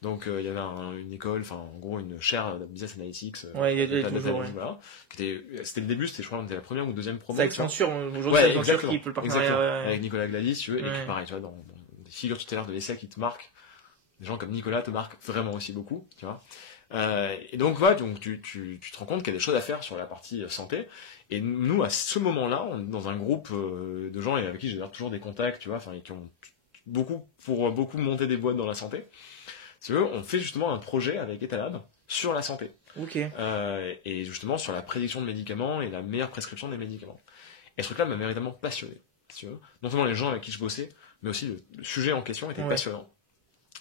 Donc, il y avait une école, en gros, une chaire de business analytics. Voilà. C'était le début, je crois, on était la première ou deuxième promo. C'est Accenture, aujourd'hui, c'est Accenture qui peut le partenariat. Avec Nicolas Gladys, tu veux, et puis pareil, tu vois, dans des figures tutélaires de l'ESSEC qui te marquent, des gens comme Nicolas te marquent vraiment aussi beaucoup, tu vois. Et donc voilà, donc tu te rends compte qu'il y a des choses à faire sur la partie santé. Et nous, à ce moment-là, on est dans un groupe de gens avec qui j'ai toujours des contacts, tu vois, et qui ont beaucoup monté des boîtes dans la santé. Tu veux, on fait justement un projet avec Etalab sur la santé. Et justement sur la prédiction de médicaments et la meilleure prescription des médicaments. Et ce truc-là m'a véritablement passionné. Tu veux. Non seulement les gens avec qui je bossais, mais aussi le sujet en question était passionnant.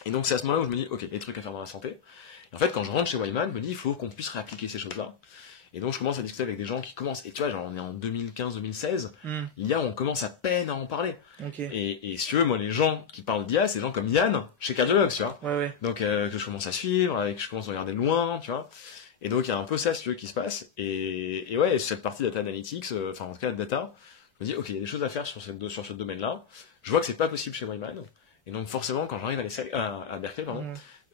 Et donc c'est à ce moment-là où je me dis, ok, les trucs à faire dans la santé. Et en fait, quand je rentre chez Wyman, je me dis, il faut qu'on puisse réappliquer ces choses-là. Et donc, je commence à discuter avec des gens qui commencent. Et tu vois, on est en 2015-2016. On commence à peine à en parler. Et si tu veux, moi, les gens qui parlent d'IA, c'est des gens comme Yann, chez Cardiologue, tu vois. Donc, que je commence à suivre, que je commence à regarder de loin, tu vois. Et donc, il y a un peu ça, si tu veux, qui se passe. Et cette partie data analytics, en tout cas, data, je me dis, ok, il y a des choses à faire sur ce domaine-là. Je vois que c'est pas possible chez Wyman. Et donc, forcément, quand j'arrive à Berkeley,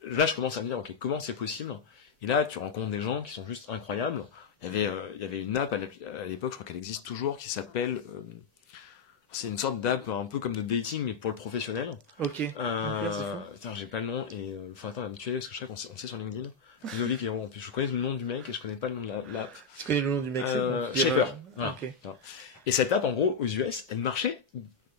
là, je commence à me dire, ok, comment c'est possible? Et là, tu rencontres des gens qui sont juste incroyables. Il y avait une app à l'époque, je crois qu'elle existe toujours, qui s'appelle... c'est une sorte d'app un peu comme de dating, mais pour le professionnel. J'ai pas le nom, et le fondateur va me tuer, parce que je sais qu'on sait sur LinkedIn. Désolé, en plus, je connais le nom du mec, et je connais pas le nom de l'app. Tu connais le nom du mec, c'est bon. Shaper. Voilà. Et cette app, en gros, aux US, elle marchait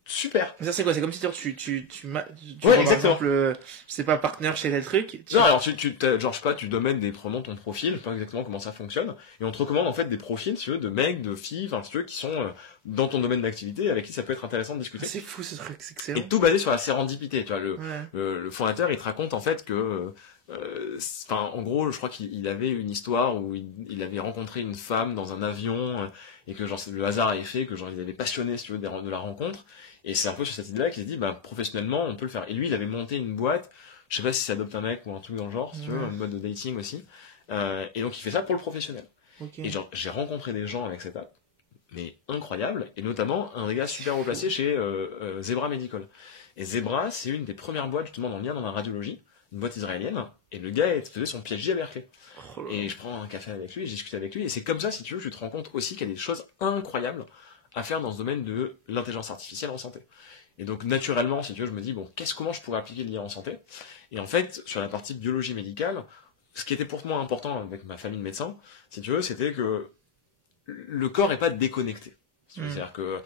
super. Mais ça, c'est quoi? C'est comme si tu ouais, exactement. Par exemple, je sais pas, partenaire chez tel truc. Non, alors genre, je sais pas, tu domènes des pronoms ton profil, je sais pas exactement comment ça fonctionne, et on te recommande en fait des profils, si tu veux, de mecs, de filles, si tu veux, qui sont dans ton domaine d'activité, avec qui ça peut être intéressant de discuter. C'est fou ce truc, c'est excellent. Et tout basé sur la sérendipité, tu vois, le fondateur, il te raconte en fait que, en gros, je crois qu'il avait une histoire où il avait rencontré une femme dans un avion, et que genre le hasard avait fait que genre il avait passionné, si tu veux, de la rencontre. Et c'est un peu sur cette idée-là qu'il s'est dit, professionnellement, on peut le faire. Et lui, il avait monté une boîte, je sais pas si ça adopte un mec ou un truc dans le genre, si tu veux, un mode de dating aussi. Et donc, il fait ça pour le professionnel. Et genre, j'ai rencontré des gens avec cette app, mais incroyable, et notamment un des gars super haut placé chez Zebra Medical. Et Zebra, c'est une des premières boîtes, justement, dans la radiologie, une boîte israélienne, et le gars faisait son PhD à Berkeley. Et je prends un café avec lui, et je discute avec lui, et c'est comme ça, si tu veux, tu te rends compte aussi qu'il y a des choses incroyables à faire dans ce domaine de l'intelligence artificielle en santé. Et donc, naturellement, si tu veux, je me dis, comment je pourrais appliquer l'IA en santé? Et en fait, sur la partie biologie médicale, ce qui était pour moi important avec ma famille de médecins, si tu veux, c'était que le corps n'est pas déconnecté. C'est-à-dire que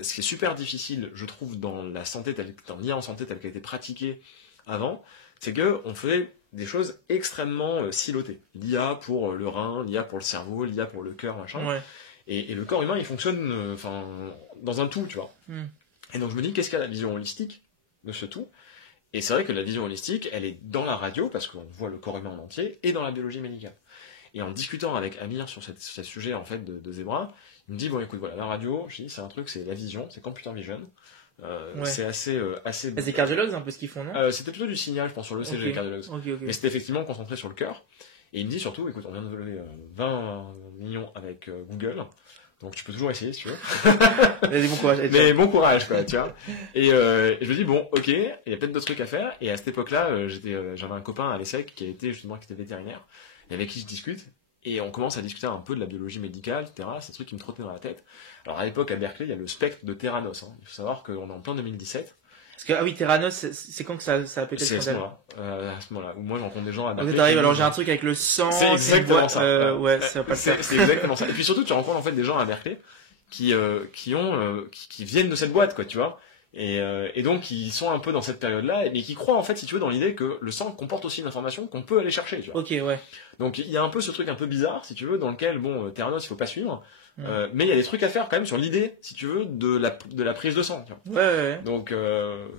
ce qui est super difficile, je trouve, dans la santé, dans l'IA en santé telle qu'elle a été pratiquée avant, c'est qu'on faisait des choses extrêmement silotées. L'IA pour le rein, l'IA pour le cerveau, l'IA pour le cœur, machin. Et le corps humain, il fonctionne dans un tout, tu vois. Et donc je me dis, qu'est-ce qu'il y a la vision holistique de ce tout? Et c'est vrai que la vision holistique, elle est dans la radio, parce qu'on voit le corps humain en entier, et dans la biologie médicale. Et en discutant avec Amir sur ce sujet en fait de Zebra, il me dit, écoute, voilà, la radio, je dis, c'est un truc, c'est la vision, c'est computer vision. C'est assez. C'est cardiologues un peu ce qu'ils font, non? C'était plutôt du signal, je pense, sur le CG cardiologues. Mais c'était effectivement concentré sur le cœur. Et il me dit surtout, écoute, on vient de lever 20 millions avec Google, donc tu peux toujours essayer si tu veux. Bon courage. Mais bon courage, quoi, tu vois. Et je me dis, ok, il y a peut-être d'autres trucs à faire. Et à cette époque-là, j'avais un copain à l'ESSEC qui était vétérinaire, et avec qui je discute. Et on commence à discuter un peu de la biologie médicale, etc. C'est des trucs qui me trottaient dans la tête. Alors à l'époque, à Berkeley, il y a le spectre de Theranos. Il faut savoir qu'on est en plein 2017. Parce que, ah oui, Theranos, c'est quand que ça a pété le scandale? À ce moment-là, où moi je rencontre des gens à Berkeley. T'arrives, alors j'ai un truc avec le sang. C'est exactement ça. Ouais, ça va pas le faire. C'est exactement ça. Et puis surtout, tu rencontres en fait des gens à Berkeley qui viennent de cette boîte, quoi, tu vois. Et donc, ils sont un peu dans cette période-là, mais qui croient, en fait, si tu veux, dans l'idée que le sang comporte aussi une information qu'on peut aller chercher, tu vois. Ok, ouais. Donc, il y a un peu ce truc un peu bizarre, si tu veux, dans lequel, bon, Theranos, il faut pas suivre, mais il y a des trucs à faire quand même sur l'idée, si tu veux, de la prise de sang, tu vois. Ouais. Donc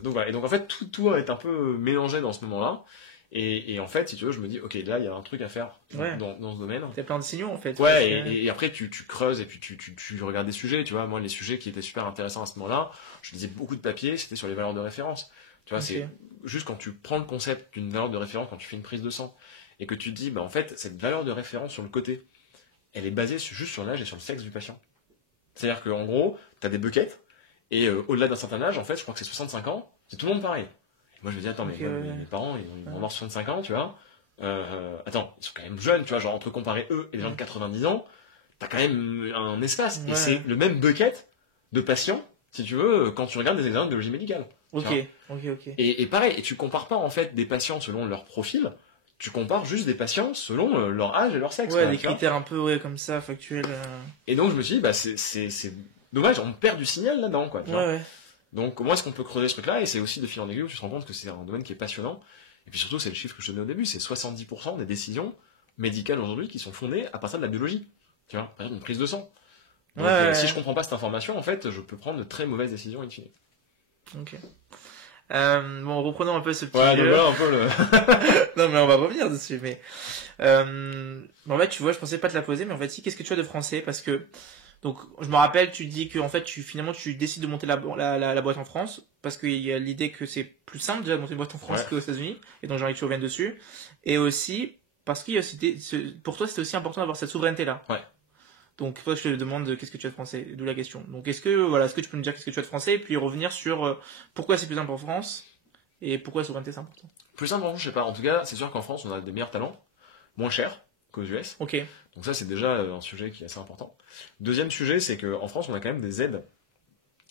voilà. Et donc, en fait, tout est un peu mélangé dans ce moment-là. Et en fait, si tu veux, je me dis, ok, là, il y a un truc à faire dans ce domaine. T'as plein de signaux, en fait. Ouais, et après, tu creuses et puis tu regardes des sujets, tu vois. Moi, les sujets qui étaient super intéressants à ce moment-là, je lisais beaucoup de papiers, c'était sur les valeurs de référence. Tu vois, c'est juste quand tu prends le concept d'une valeur de référence, quand tu fais une prise de sang, et que tu te dis, bah, en fait, cette valeur de référence sur le côté, elle est basée juste sur l'âge et sur le sexe du patient. C'est-à-dire qu'en gros, t'as des buckets, et au-delà d'un certain âge, en fait, je crois que c'est 65 ans, c'est tout le monde pareil. Moi, je me dis, attends, mais mes parents, ils vont avoir 65 ans, tu vois. Attends, ils sont quand même jeunes, tu vois, genre entre comparer eux et les gens de 90 ans, t'as quand même un espace. Et c'est le même bucket de patients, si tu veux, quand tu regardes des examens de biologie médicale. Ok. Et pareil, et tu compares pas, en fait, des patients selon leur profil, tu compares juste des patients selon leur âge et leur sexe. Ouais, des critères un peu, comme ça, factuels. Et donc, je me suis dit, bah, c'est dommage, on perd du signal là-dedans, quoi. Tu vois. Donc, comment est-ce qu'on peut creuser ce truc-là? Et c'est aussi de fil en aiguille où tu te rends compte que c'est un domaine qui est passionnant. Et puis surtout, c'est le chiffre que je te donnais au début, c'est 70% des décisions médicales aujourd'hui qui sont fondées à partir de la biologie. Tu vois, par exemple, une prise de sang. Donc, si je comprends pas cette information, en fait, je peux prendre de très mauvaises décisions in fine. Ok. Bon, reprenons un peu ce petit jeu. Un peu le... non, mais on va revenir dessus. Mais en fait, tu vois, je pensais pas te la poser, mais en fait, si, qu'est-ce que tu as de français? Parce que donc, je me rappelle, tu dis que en fait, finalement, tu décides de monter la boîte en France parce qu'il y a l'idée que c'est plus simple déjà de monter une boîte en France qu'aux États-Unis, et donc j'ai envie que tu reviennes dessus. Et aussi parce que pour toi, c'était aussi important d'avoir cette souveraineté-là. Ouais. Donc, toi, je te demande qu'est-ce que tu as de français, d'où la question. Donc, est-ce que tu peux me dire qu'est-ce que tu as de français, et puis revenir sur pourquoi c'est plus simple en France et pourquoi la souveraineté c'est important. Plus simple en France, je sais pas. En tout cas, c'est sûr qu'en France, on a des meilleurs talents, moins chers qu'aux US. Ok. Donc ça, c'est déjà un sujet qui est assez important. Deuxième sujet, c'est qu'en France, on a quand même des aides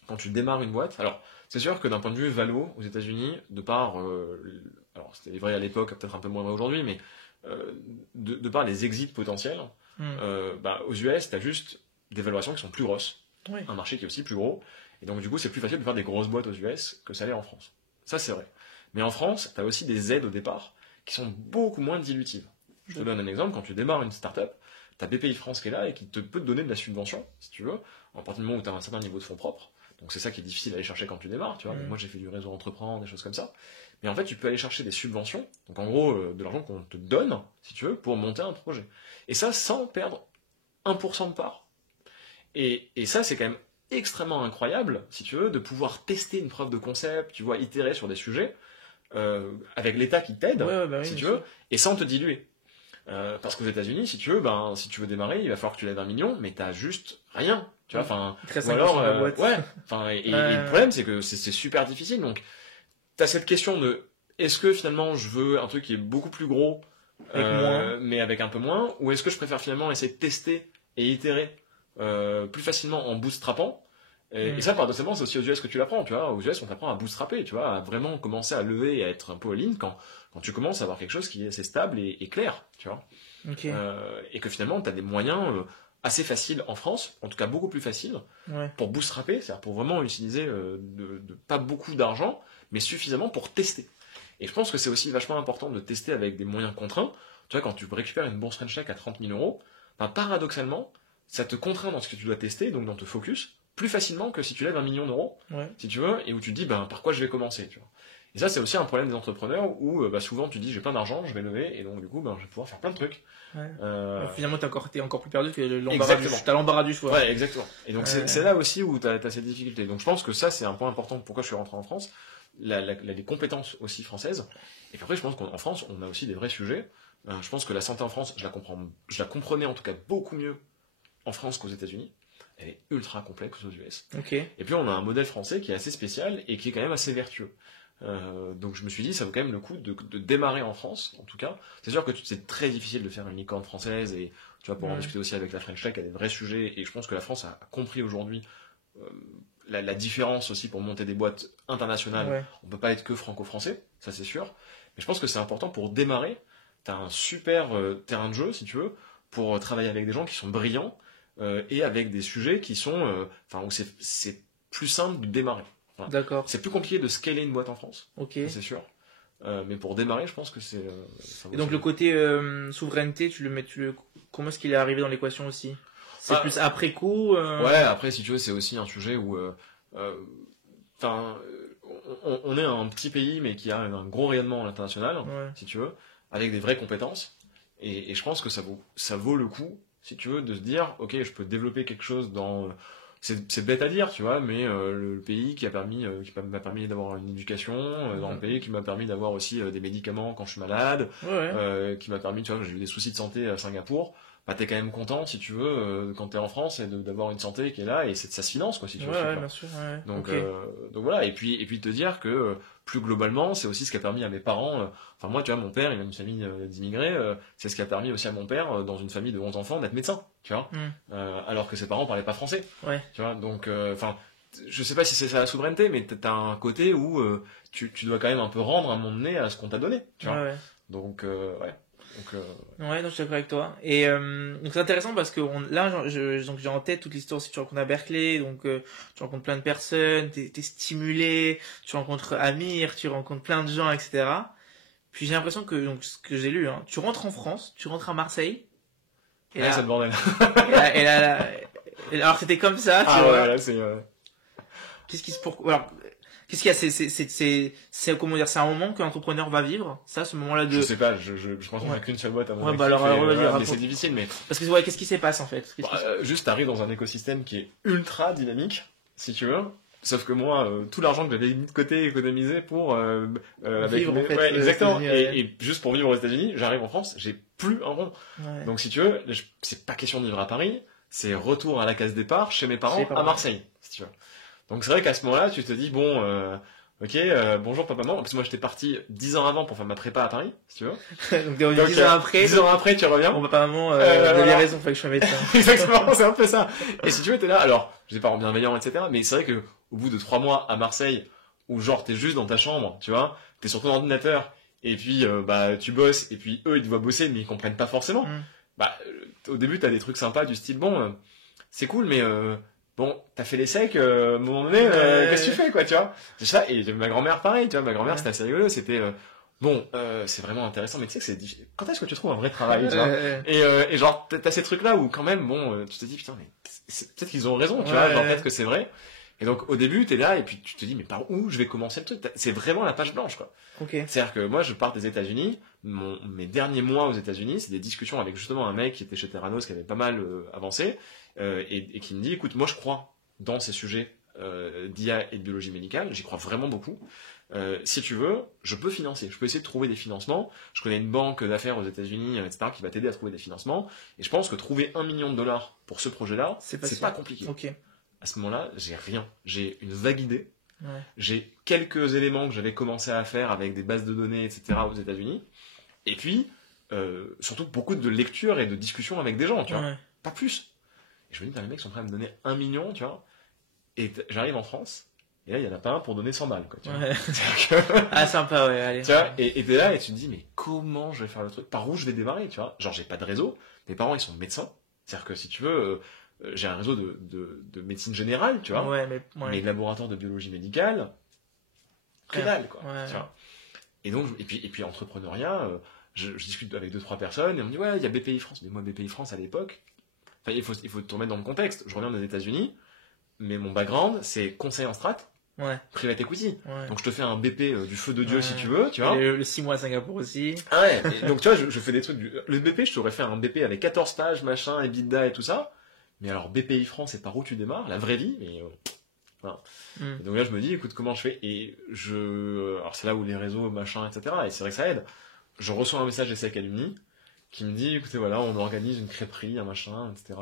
quand tu démarres une boîte. Alors, c'est sûr que d'un point de vue valo, aux États-Unis, de par, alors c'était vrai à l'époque, peut-être un peu moins vrai aujourd'hui, mais de par les exits potentiels, aux US, tu as juste des valorations qui sont plus grosses, un marché qui est aussi plus gros, et donc du coup, c'est plus facile de faire des grosses boîtes aux US que ça l'est en France. Ça, c'est vrai. Mais en France, tu as aussi des aides au départ qui sont beaucoup moins dilutives. Je te donne un exemple, quand tu démarres une startup, tu as BPI France qui est là et qui peut te donner de la subvention, si tu veux, à partir du moment où tu as un certain niveau de fonds propres. Donc c'est ça qui est difficile à aller chercher quand tu démarres, tu vois. Moi j'ai fait du réseau entreprendre, des choses comme ça. Mais en fait, tu peux aller chercher des subventions, donc en gros de l'argent qu'on te donne, si tu veux, pour monter un projet. Et ça sans perdre 1% de part. Et ça, c'est quand même extrêmement incroyable, si tu veux, de pouvoir tester une preuve de concept, tu vois, itérer sur des sujets, avec l'État qui t'aide, si tu veux, et sans te diluer. Parce qu'aux États-Unis, si tu veux, si tu veux démarrer, il va falloir que tu lèves 1 million, mais t'as juste rien, tu vois. Enfin, ou alors, et le problème, c'est que c'est super difficile. Donc, t'as cette question de, est-ce que finalement, je veux un truc qui est beaucoup plus gros, mais avec un peu moins, ou est-ce que je préfère finalement essayer de tester et itérer plus facilement en bootstrapant. Et ça, paradoxalement, c'est aussi aux US que tu l'apprends, tu vois. Aux US, on t'apprend à bootstrapper, tu vois, à vraiment commencer à lever et à être un peu all-in quand tu commences à avoir quelque chose qui est assez stable et clair, tu vois. Okay. Et que finalement, tu as des moyens assez faciles en France, en tout cas beaucoup plus faciles, pour bootstrapper, c'est-à-dire pour vraiment utiliser de pas beaucoup d'argent, mais suffisamment pour tester. Et je pense que c'est aussi vachement important de tester avec des moyens contraints. Tu vois, quand tu récupères une bourse French Tech à 30 000 euros, paradoxalement, ça te contraint dans ce que tu dois tester, donc dans te focus, plus facilement que si tu lèves 1 million d'euros, si tu veux, et où tu te dis, par quoi je vais commencer, tu vois. Et ça, c'est aussi un problème des entrepreneurs où souvent tu dis, j'ai plein d'argent, je vais lever, et donc du coup, je vais pouvoir faire plein de trucs. Finalement, t'es encore plus perdu que l'embarras du choix. Ouais, exactement. Et donc, c'est là aussi où t'as ces difficultés. Donc, je pense que ça, c'est un point important pourquoi je suis rentré en France. Les compétences aussi françaises. Et puis après, je pense qu'en France, on a aussi des vrais sujets. Je pense que la santé en France, je la comprenais en tout cas beaucoup mieux en France qu'aux États-Unis. Elle est ultra complexe aux US. Okay. Et puis on a un modèle français qui est assez spécial et qui est quand même assez vertueux. Donc je me suis dit, ça vaut quand même le coup de démarrer en France, en tout cas. C'est sûr que c'est très difficile de faire une licorne française et tu vois, pour en discuter aussi avec la French Tech, il y a des vrais sujets et je pense que la France a compris aujourd'hui la différence aussi pour monter des boîtes internationales, on peut pas être que franco-français, ça c'est sûr. Mais je pense que c'est important pour démarrer. T'as un super terrain de jeu, si tu veux, pour travailler avec des gens qui sont brillants et avec des sujets qui sont, où c'est plus simple de démarrer. Voilà. D'accord. C'est plus compliqué de scaler une boîte en France, c'est sûr. Mais pour démarrer, je pense que c'est. Et donc le côté souveraineté, comment est-ce qu'il est arrivé dans l'équation aussi? C'est plus après coup. Ouais, après si tu veux, c'est aussi un sujet où, on est un petit pays mais qui a un gros rayonnement à l'international, si tu veux, avec des vraies compétences. Et je pense que ça vaut le coup, si tu veux, de se dire, ok, je peux développer quelque chose dans. C'est bête à dire, tu vois, mais le pays qui m'a permis d'avoir une éducation, dans le pays qui m'a permis d'avoir aussi des médicaments quand je suis malade, qui m'a permis, tu vois, j'ai eu des soucis de santé à Singapour. Bah, t'es quand même content, si tu veux, quand t'es en France, et d'avoir une santé qui est là, et ça se finance, quoi, si tu veux. Bien sûr, Donc voilà, et puis te dire que, plus globalement, c'est aussi ce qui a permis à mes parents, moi, tu vois, mon père, il a une famille d'immigrés, c'est ce qui a permis aussi à mon père, dans une famille de 11 enfants, d'être médecin, tu vois, alors que ses parents parlaient pas français. Tu vois, donc, je sais pas si c'est ça la souveraineté, mais t'as un côté où, tu dois quand même un peu rendre à un moment donné à ce qu'on t'a donné, tu vois. Donc, ouais. Donc, je suis d'accord avec toi. Et donc c'est intéressant parce que là, j'ai en tête toute l'histoire. Si tu rencontres à Berkeley, donc tu rencontres plein de personnes, t'es stimulé, tu rencontres Amir, tu rencontres plein de gens, etc. Puis j'ai l'impression que, donc ce que j'ai lu, tu rentres en France, tu rentres à Marseille. Et là, c'est le bordel. Alors c'était comme ça. Tu vois. Là c'est. Qu'est-ce qui se alors, qu'est-ce qu'il y a? C'est comment dire, c'est un moment qu'un entrepreneur va vivre, ça, ce moment-là de. Je sais pas, je pense qu'on a qu'une seule boîte à mon mais c'est difficile, mais. Parce que qu'est-ce qui se passe en fait? Juste t'arrives dans un écosystème qui est ultra dynamique, si tu veux. Sauf que moi, tout l'argent que j'avais mis de côté, économisé pour vivre, en fait, exactement. Et juste pour vivre aux États-Unis, j'arrive en France, j'ai plus un rond. Donc si tu veux, c'est pas question de vivre à Paris, c'est retour à la case départ chez mes parents à Marseille, si tu veux. Donc c'est vrai qu'à ce moment-là, tu te dis, bon, ok, bonjour papa, maman. En plus, moi, j'étais parti 10 ans avant pour faire ma prépa à Paris, si tu veux. Donc 10 ans après. 10 ans après, tu reviens. Bon, papa, maman, vous avez raison, faut que je sois médecin. Exactement, c'est un peu ça. Et si tu veux, t'es là. Alors, j'ai des parents bienveillants, etc. Mais c'est vrai que, au bout de 3 mois à Marseille, où genre, t'es juste dans ta chambre, tu vois, t'es sur ton ordinateur, et puis, tu bosses, et puis eux, ils doivent bosser, mais ils comprennent pas forcément. Au début, t'as des trucs sympas du style, bon, c'est cool, mais, bon, t'as fait les secs, à un moment donné, qu'est-ce que tu fais, quoi, tu vois? C'est ça, et ma grand-mère, pareil, tu vois, ma grand-mère, c'était assez rigolo, c'était, c'est vraiment intéressant, mais tu sais que c'est difficile. Quand est-ce que tu trouves un vrai travail, tu vois? Et genre, t'as ces trucs-là où, quand même, tu te dis, putain, mais peut-être qu'ils ont raison, tu vois, genre, peut-être que c'est vrai. Et donc, au début, t'es là, et puis tu te dis, mais par où je vais commencer le truc? C'est vraiment la page blanche, quoi. C'est-à-dire que moi, je pars des États-Unis, mes derniers mois aux États-Unis, c'est des discussions avec justement un mec qui était chez Theranos, qui avait pas mal avancé, et qui me dit, écoute, moi je crois dans ces sujets d'IA et de biologie médicale, j'y crois vraiment beaucoup. Si tu veux, je peux financer, je peux essayer de trouver des financements. Je connais une banque d'affaires aux États-Unis, etc., qui va t'aider à trouver des financements. Et je pense que trouver $1 million pour ce projet-là, c'est pas compliqué. À ce moment-là, j'ai rien. J'ai une vague idée. J'ai quelques éléments que j'avais commencé à faire avec des bases de données, etc., aux États-Unis. Et puis, surtout beaucoup de lectures et de discussions avec des gens, tu vois. Pas plus. Et je me dis, les mecs sont prêts à me donner 1 million, tu vois. Et j'arrive en France, et là, il y en a pas un pour donner 100 balles, quoi, tu vois. Ah, sympa, ouais, allez. Tu vois, et t'es là, et tu te dis, mais comment je vais faire le truc? Par où je vais démarrer, tu vois? Genre, j'ai pas de réseau. Mes parents, ils sont médecins. C'est-à-dire que si tu veux, j'ai un réseau de médecine générale, tu vois. Mais laboratoire de biologie médicale, que dalle, quoi. Tu vois. Et donc, et puis entrepreneuriat, je discute avec 2-3 personnes, et on me dit, ouais, il y a BPI France. Mais moi, BPI France, à l'époque, il faut te remettre dans le contexte. Je reviens des États-Unis, mais mon background, c'est conseil en strat, private equity. Donc je te fais un BP du feu de Dieu si tu veux, tu vois. Le 6 mois à Singapour aussi. Ah ouais, et donc tu vois, je fais des trucs. Le BP, je t'aurais fait un BP avec 14 pages, machin, EBITDA et tout ça. Mais alors BPI France, c'est par où tu démarres, la vraie vie, mais voilà. Et donc là, je me dis, écoute, comment je fais? Et alors c'est là où les réseaux, machin, etc. Et c'est vrai que ça aide. Je reçois un message d'ESSEC Alumni qui me dit, écoutez, voilà, on organise une crêperie, un machin, etc.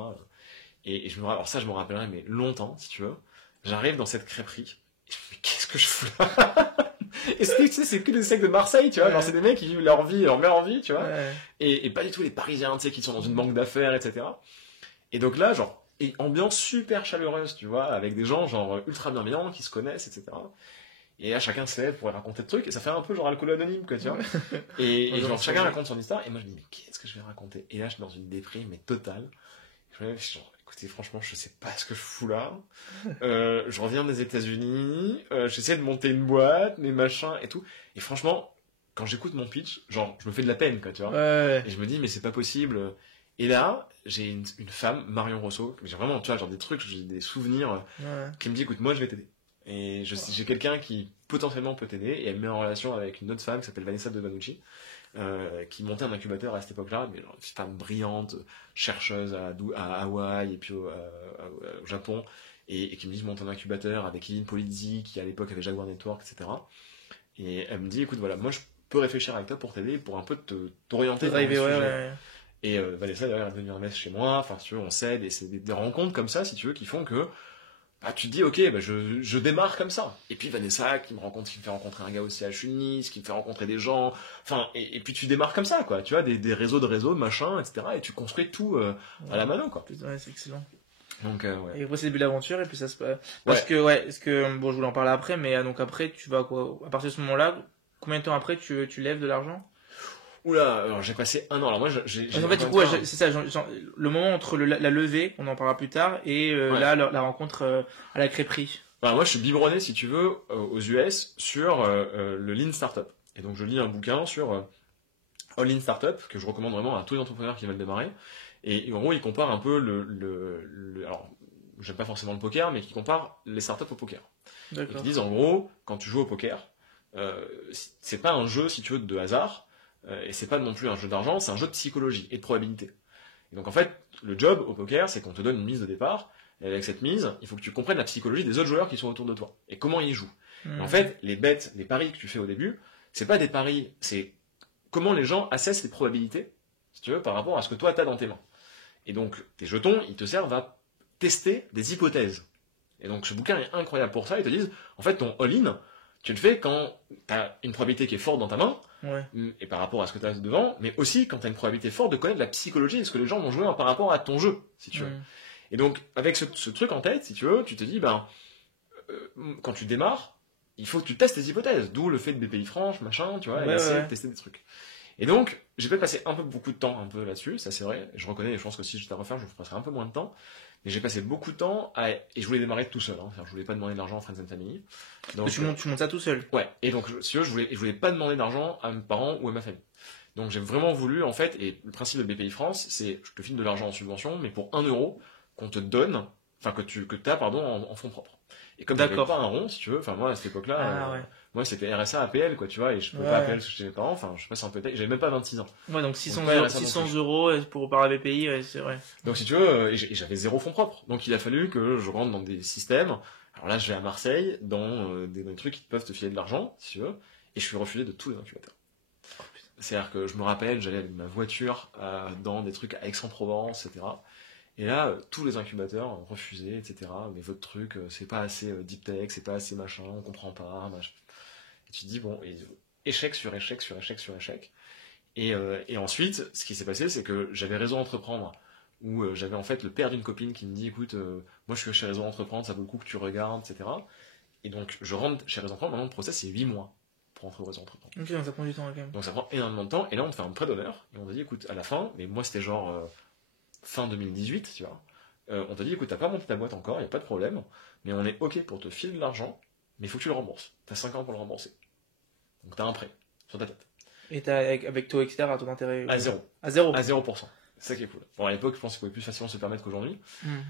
Et alors ça, je me rappellerai, mais longtemps, si tu veux. J'arrive dans cette crêperie, et je me dis, mais qu'est-ce que je fous là? Et tu sais, c'est que des secs de Marseille, tu vois. Genre, c'est des mecs qui vivent leur vie, leur meilleure vie, tu vois. Et pas du tout les Parisiens, tu sais, qui sont dans une banque d'affaires, etc. Et donc là, genre, Et ambiance super chaleureuse, tu vois, avec des gens genre ultra bienveillants qui se connaissent, etc. Et là, chacun se lève pour raconter le truc, et ça fait un peu genre alcool anonyme, quoi, tu vois. Et genre, chacun raconte son histoire, et moi je me dis, mais qu'est-ce que je vais raconter? Et là, je suis dans une déprime, mais totale. Je me dis, genre, écoutez, franchement, je sais pas ce que je fous là. Je reviens des États-Unis, j'essaie de monter une boîte, mes machins et tout. Et franchement, quand j'écoute mon pitch, genre, je me fais de la peine, quoi, tu vois. Et je me dis, mais c'est pas possible. Et là, j'ai une femme, Marion Rousseau, j'ai vraiment, tu vois, genre des trucs, j'ai des souvenirs, qui me dit, écoute, moi, je vais t'aider. Et j'ai quelqu'un qui potentiellement peut t'aider, et elle me met en relation avec une autre femme qui s'appelle Vanessa De Vanucci, qui montait un incubateur à cette époque-là, mais genre, une femme brillante, chercheuse à Hawaï et puis au Japon, et qui me dit, je monte un incubateur avec Lynn Polizzi, qui à l'époque avait Jaguar Network, etc. Et elle me dit, écoute, voilà, moi je peux réfléchir avec toi pour t'aider, pour un peu t'orienter dans le sujet. Et Vanessa d'ailleurs est venue en messe chez moi, enfin si tu veux, on s'aide, et c'est des rencontres comme ça, si tu veux, qui font que tu te dis, ok, je démarre comme ça. Et puis Vanessa qui me fait rencontrer un gars aussi à Nice, qui me fait rencontrer des gens. Enfin, et puis tu démarres comme ça, quoi. Tu vois, des réseaux, machin, etc. Et tu construis tout à la mano, quoi. Ouais, c'est excellent. Donc, ouais. Et après, c'est le début de l'aventure, et puis ça se passe. Parce que, bon, je voulais en parler après, mais donc après, tu vas quoi? À partir de ce moment-là, combien de temps après tu lèves de l'argent? Oula, alors j'ai passé un an. Alors moi, j'ai en fait, du coup, c'est ça, le moment entre la levée, on en parlera plus tard, et là, la rencontre à la crêperie. Moi, je suis biberonné, si tu veux, aux US sur le Lean Startup. Et donc, je lis un bouquin sur All Lean Startup, que je recommande vraiment à tous les entrepreneurs qui veulent démarrer. Et en gros, il compare un peu alors, j'aime pas forcément le poker, mais qui compare les startups au poker. Et qui disent, en gros, quand tu joues au poker, c'est pas un jeu, si tu veux, de hasard, et c'est pas non plus un jeu d'argent, c'est un jeu de psychologie et de probabilité. Et donc en fait, le job au poker, c'est qu'on te donne une mise de départ, et avec cette mise, il faut que tu comprennes la psychologie des autres joueurs qui sont autour de toi, et comment ils jouent. Et en fait, les paris que tu fais au début, c'est pas des paris, c'est comment les gens assessent les probabilités, si tu veux, par rapport à ce que toi t'as dans tes mains. Et donc, tes jetons, ils te servent à tester des hypothèses. Et donc, ce bouquin est incroyable pour ça, ils te disent, en fait, ton all-in, tu le fais quand t'as une probabilité qui est forte dans ta main, et par rapport à ce que tu as devant, mais aussi quand tu as une probabilité forte de connaître la psychologie et ce que les gens vont jouer par rapport à ton jeu, si tu veux. Et donc, avec ce truc en tête, si tu veux, tu te dis, quand tu démarres, il faut que tu testes tes hypothèses, d'où le fait de BPI-France, machin, tu vois, et essayer de tester des trucs. Et donc, j'ai peut-être passé beaucoup de temps là-dessus, ça c'est vrai, je reconnais, et je pense que si j'étais à refaire, je passerais un peu moins de temps, mais j'ai passé beaucoup de temps et je voulais démarrer tout seul, je voulais pas demander de l'argent à Friends and Family. Donc, tu montes ça tout seul? Ouais, et donc, si tu veux, je voulais pas demander d'argent à mes parents ou à ma famille. Donc j'ai vraiment voulu, en fait, et le principe de BPI France, c'est, je te file de l'argent en subvention, mais pour 1 euro qu'on te donne, enfin que t'as, en fonds propres. Et comme t'avais pas un rond, si tu veux, enfin moi à cette époque-là, moi c'était RSA APL, quoi, tu vois, et je pouvais pas APL chez mes parents, enfin je sais pas si on peut, j'avais même pas 26 ans. Ouais, donc 600 euros pour par la BPI, c'est vrai. Donc si tu veux, et j'avais 0 fonds propres, donc il a fallu que je rentre dans des systèmes. Alors là, je vais à Marseille, dans des trucs qui peuvent te filer de l'argent, si tu veux, et je suis refusé de tous les incubateurs. C'est-à-dire que je me rappelle, j'allais avec ma voiture dans des trucs à Aix-en-Provence, etc. Et là, tous les incubateurs refusaient, etc. Mais votre truc, c'est pas assez deep tech, c'est pas assez machin, on comprend pas, machin. Et tu te dis, bon, échec sur échec sur échec sur échec. Et ensuite, ce qui s'est passé, c'est que j'avais Réseau Entreprendre, où j'avais en fait le père d'une copine qui me dit, écoute, moi je suis chez Réseau Entreprendre, ça vaut le coup que tu regardes, etc. Et donc, je rentre chez Réseau Entreprendre, maintenant le process c'est 8 mois pour entrer au Réseau Entreprendre. Ok, donc ça prend du temps quand même. Donc ça prend énormément de temps, et là on te fait un prêt d'honneur, et on te dit, écoute, à la fin, mais moi c'était genre fin 2018, tu vois, on te dit, écoute, t'as pas monté ta boîte encore, y a pas de problème, mais on est ok pour te filer de l'argent, mais il faut que tu le rembourses. T'as 5 ans pour le rembourser. Donc t'as un prêt, sur ta tête. Et t'as avec taux, etc., taux d'intérêt à 0. À 0. À 0%. C'est ça qui est cool. Bon, à l'époque, je pense qu'il pouvait plus facilement se permettre qu'aujourd'hui.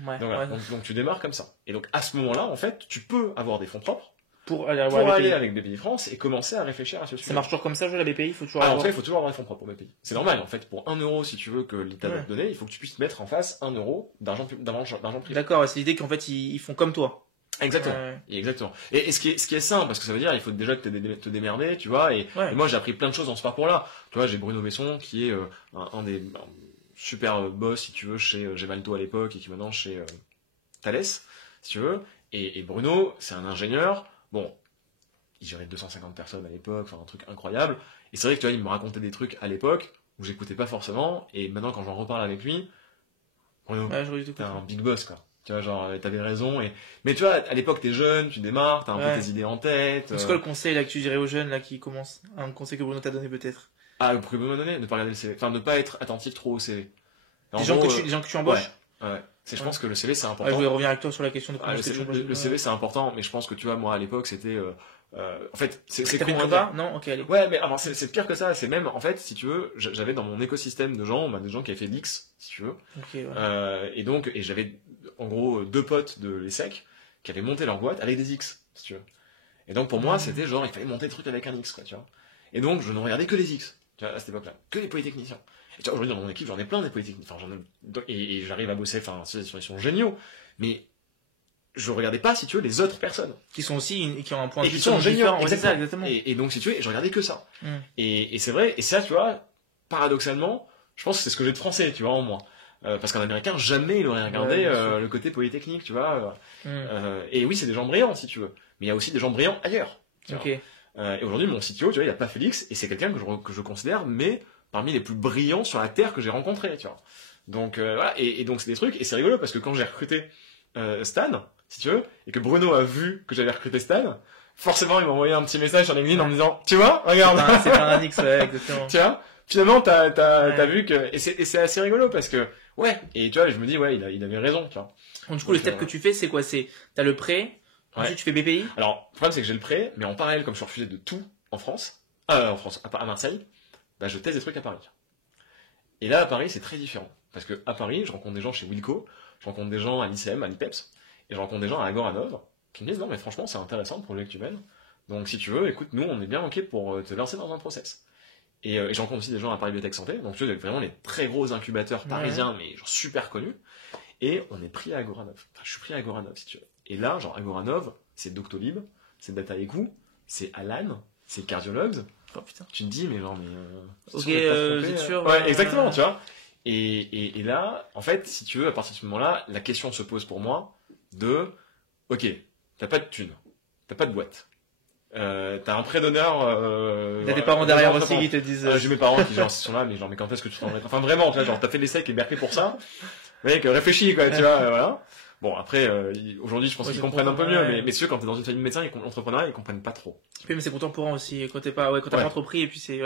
Donc tu démarres comme ça. Et donc à ce moment-là, en fait, tu peux avoir des fonds propres pour aller avec BPI France et commencer à réfléchir à ce sujet. Ça marche toujours comme ça, la BPI, il faut toujours avoir... il faut toujours avoir des fonds propres pour BPI. C'est normal, en fait, pour 1 euro, si tu veux que l'État va te donner, il faut que tu puisses mettre en face 1 euro d'argent privé. D'accord, c'est l'idée qu'en fait, ils font comme toi. Exactement. Exactement. Et ce qui est sain, parce que ça veut dire, il faut déjà te démerder, tu vois, et moi, j'ai appris plein de choses dans ce parcours-là. Tu vois, j'ai Bruno Besson, qui est un des super boss, si tu veux, chez Gemalto à l'époque, et qui maintenant chez Thales, si tu veux. Et Bruno, c'est un ingénieur. Bon, il gérait 250 personnes à l'époque, enfin un truc incroyable. Et c'est vrai que tu vois, il me racontait des trucs à l'époque où j'écoutais pas forcément. Et maintenant, quand j'en reparle avec lui, Bruno, t'es un big boss, quoi. Tu vois, genre, t'avais raison. Mais tu vois, à l'époque, t'es jeune, tu démarres, t'as un peu tes idées en tête. C'est quoi le conseil là que tu dirais aux jeunes là qui commencent? Un conseil que Bruno t'a donné peut-être? Ah, vous pouvez me donner, ne pas regarder le CV. Enfin, ne pas être attentif trop au CV. Les gens que tu embauches? Ouais. Je pense que le CV c'est important. Ouais, je voulais revenir avec toi sur la question de le CV c'est important, mais je pense que tu vois, moi à l'époque c'était. En fait, c'est comment pas? Non, ok, allez. Ouais, mais alors c'est pire que ça. C'est même, en fait, si tu veux, j'avais dans mon écosystème de gens, des gens qui avaient fait l'X, si tu veux. Okay, ouais. Et j'avais en gros 2 potes de l'ESSEC qui avaient monté leur boîte avec des X, si tu veux. Et donc pour moi, c'était genre, il fallait monter le truc avec un X, quoi, tu vois. Et donc je ne regardais que les X, tu vois, à cette époque-là, que les polytechniciens. Et tu vois, aujourd'hui dans mon équipe, j'en ai plein des polytechniciens. Enfin, et j'arrive à bosser, enfin, ils sont géniaux. Mais je regardais pas, si tu veux, les autres personnes. Qui sont aussi, qui ont un point de vue différent. Exactement. Et donc, si tu veux, je regardais que ça. Et c'est vrai, et ça, tu vois, paradoxalement, je pense que c'est ce que j'ai de français, tu vois, en moi. Parce qu'un américain, jamais il aurait regardé le côté polytechnique, tu vois. Et oui, c'est des gens brillants, si tu veux. Mais il y a aussi des gens brillants ailleurs. Et aujourd'hui, mon CTO, tu vois, il a pas Félix, et c'est quelqu'un que je considère, mais parmi les plus brillants sur la Terre que j'ai rencontrés, tu vois. Donc, voilà. Et donc, c'est des trucs, et c'est rigolo, parce que quand j'ai recruté Stan, si tu veux, et que Bruno a vu que j'avais recruté Stan, forcément, il m'a envoyé un petit message sur LinkedIn en me disant, tu vois, regarde. C'est pas un X, ouais, exactement. Tu vois, finalement, t'as vu que, et c'est assez rigolo parce que, ouais, et tu vois, je me dis, ouais, il avait raison, tu vois. Donc, du coup, le step que tu fais, c'est quoi? T'as le prêt, ensuite tu fais BPI? Alors, le problème, c'est que j'ai le prêt, mais en parallèle, comme je suis refusé de tout en France, à Marseille, bah, je teste des trucs à Paris. Et là, à Paris, c'est très différent. Parce que, à Paris, je rencontre des gens chez Wilco, je rencontre des gens à l'ICM, à l'IPEPS, et je rencontre des gens à Agoranov qui me disent non mais franchement c'est intéressant le projet que tu mènes, donc si tu veux écoute nous on est bien ok pour te lancer dans un process. Et je rencontre aussi des gens à Paris Biotech Santé, donc tu vois vraiment les très gros incubateurs parisiens mais genre super connus, et on est pris à Agoranov. Enfin, je suis pris à Agoranov si tu veux. Et là genre Agoranov c'est Doctolib, c'est Dataiku, c'est Alan, c'est Cardiologues. Oh putain. Tu te dis mais genre ok c'est sûr. Ouais exactement tu vois. Et là en fait si tu veux à partir de ce moment-là la question se pose pour moi de ok, t'as pas de thune, t'as pas de boîte, t'as un prêt d'honneur. T'as des parents derrière aussi qui te disent. J'ai mes parents qui genre sont là, mais genre mais quand est-ce que tu t'en remets? Enfin vraiment, tu vois, genre t'as fait l'essai et Berkeley pour ça. Mec, réfléchis quoi, tu vois, voilà. Bon après, aujourd'hui je pense qu'ils comprennent un peu mieux, mais ceux quand t'es dans une famille de médecins et entrepreneurs, ils comprennent pas trop. Oui, mais c'est contemporain aussi quand t'es pas pas entrepris et puis c'est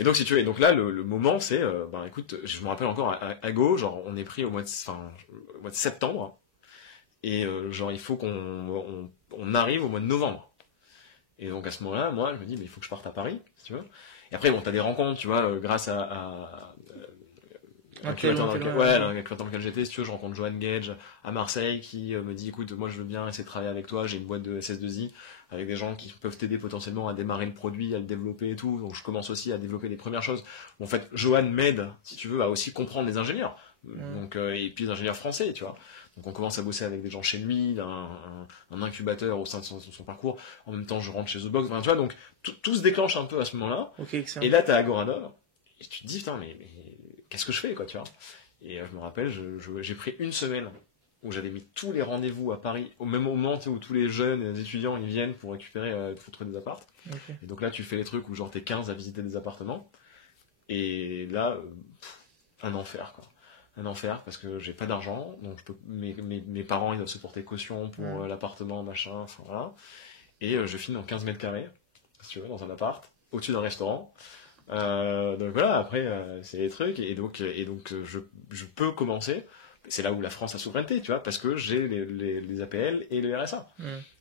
Et donc si tu veux, et donc là le moment c'est, écoute, je me rappelle encore à Go, genre on est pris au mois de septembre. Et genre il faut qu'on arrive au mois de novembre. Et donc à ce moment-là, moi je me dis mais il faut que je parte à Paris, si tu veux. Et après bon t'as des rencontres, tu vois, grâce à l'incubateur dans lequel j'étais, si tu veux, je rencontre Johan Gage à Marseille qui me dit écoute moi je veux bien essayer de travailler avec toi, j'ai une boîte de SS2I avec des gens qui peuvent t'aider potentiellement à démarrer le produit, à le développer et tout. Donc je commence aussi à développer les premières choses. Bon, en fait, Johan m'aide, si tu veux, à aussi comprendre les ingénieurs. Donc et puis les ingénieurs français, tu vois. Donc on commence à bosser avec des gens chez lui, un incubateur au sein de son parcours. En même temps, je rentre chez The Box. Enfin, tu vois, donc tout se déclenche un peu à ce moment-là. Okay, et là, t'as Agoranov. Et tu te dis, putain, mais qu'est-ce que je fais, quoi, tu vois. Et je me rappelle, j'ai pris une semaine où j'avais mis tous les rendez-vous à Paris au même moment, tu sais, où tous les jeunes et les étudiants ils viennent pour récupérer, pour trouver des apparts. Okay. Et donc là, tu fais les trucs où genre t'es 15 à visiter des appartements. Et là, un enfer, quoi. Un enfer parce que j'ai pas d'argent, donc mes parents ils doivent se porter caution pour l'appartement, machin, enfin voilà. Et je finis en 15 mètres carrés, si tu veux, dans un appart, au-dessus d'un restaurant. Donc voilà, après c'est les trucs, et donc je peux commencer. C'est là où la France a souveraineté, tu vois, parce que j'ai les APL et le RSA,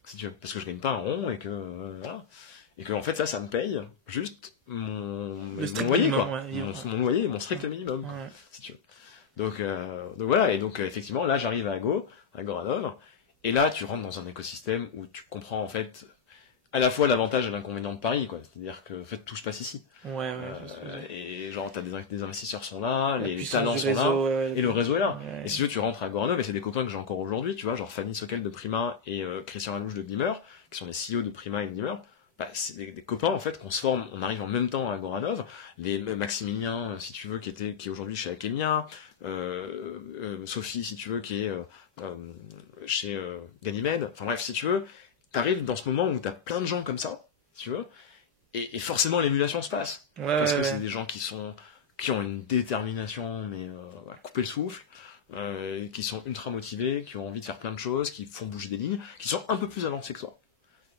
si tu veux, parce que je gagne pas un rond et que voilà. Et que en fait ça me paye juste mon loyer, minimum, quoi. Mon loyer et mon strict minimum, si tu veux. Donc voilà, et donc effectivement là j'arrive à Agoranov, et là tu rentres dans un écosystème où tu comprends en fait à la fois l'avantage et l'inconvénient de Paris, quoi. C'est-à-dire que en fait tout se passe ici. Et genre t'as des investisseurs sont là, les talents sont là, et le réseau est là. Et si tu rentres à Agoranov, et c'est des copains que j'ai encore aujourd'hui, tu vois, genre Fanny Soquel de Prima et Christian Lalouche de Glimmer, qui sont les CEO de Prima et Glimmer. Bah, c'est des copains en fait qu'on se forme, on arrive en même temps à Agoranov, les Maximilien si tu veux qui est aujourd'hui chez Akemia, Sophie si tu veux qui est chez Ganymede, enfin bref si tu veux, t'arrives dans ce moment où t'as plein de gens comme ça, si tu veux, et forcément l'émulation se passe, parce que c'est des gens qui ont une détermination mais couper le souffle, qui sont ultra motivés, qui ont envie de faire plein de choses, qui font bouger des lignes, qui sont un peu plus avancés que toi.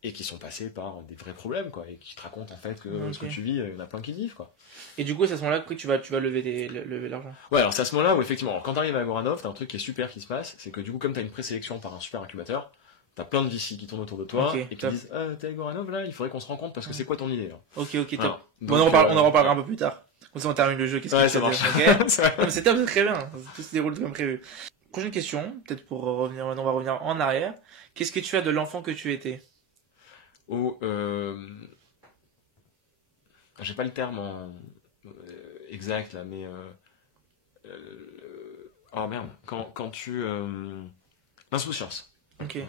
Et qui sont passés par des vrais problèmes, quoi, et qui te racontent en fait que ce que tu vis, il y en a plein qui le vivent, quoi. Et du coup, c'est à ce moment-là que tu vas lever l'argent. Ouais, alors c'est à ce moment-là où effectivement, alors, quand t'arrives à Goranov, t'as un truc qui est super qui se passe, c'est que du coup, comme t'as une présélection par un super incubateur, t'as plein de VC qui tournent autour de toi et qui disent t'es à Goranov là, il faudrait qu'on se rencontre parce que c'est quoi ton idée là. Ok, top. Donc, bon, on en reparlera un peu plus tard. Comme ça, on termine le jeu. Qu'est-ce que ça marche. C'est top, c'est très bien. Tout se déroule comme prévu. Prochaine question, peut-être pour revenir, maintenant on va revenir en arrière. Qu'est-ce que tu as de l'enfant que tu étais? J'ai pas le terme exact là, mais oh merde, quand tu l'insouciance. Ok.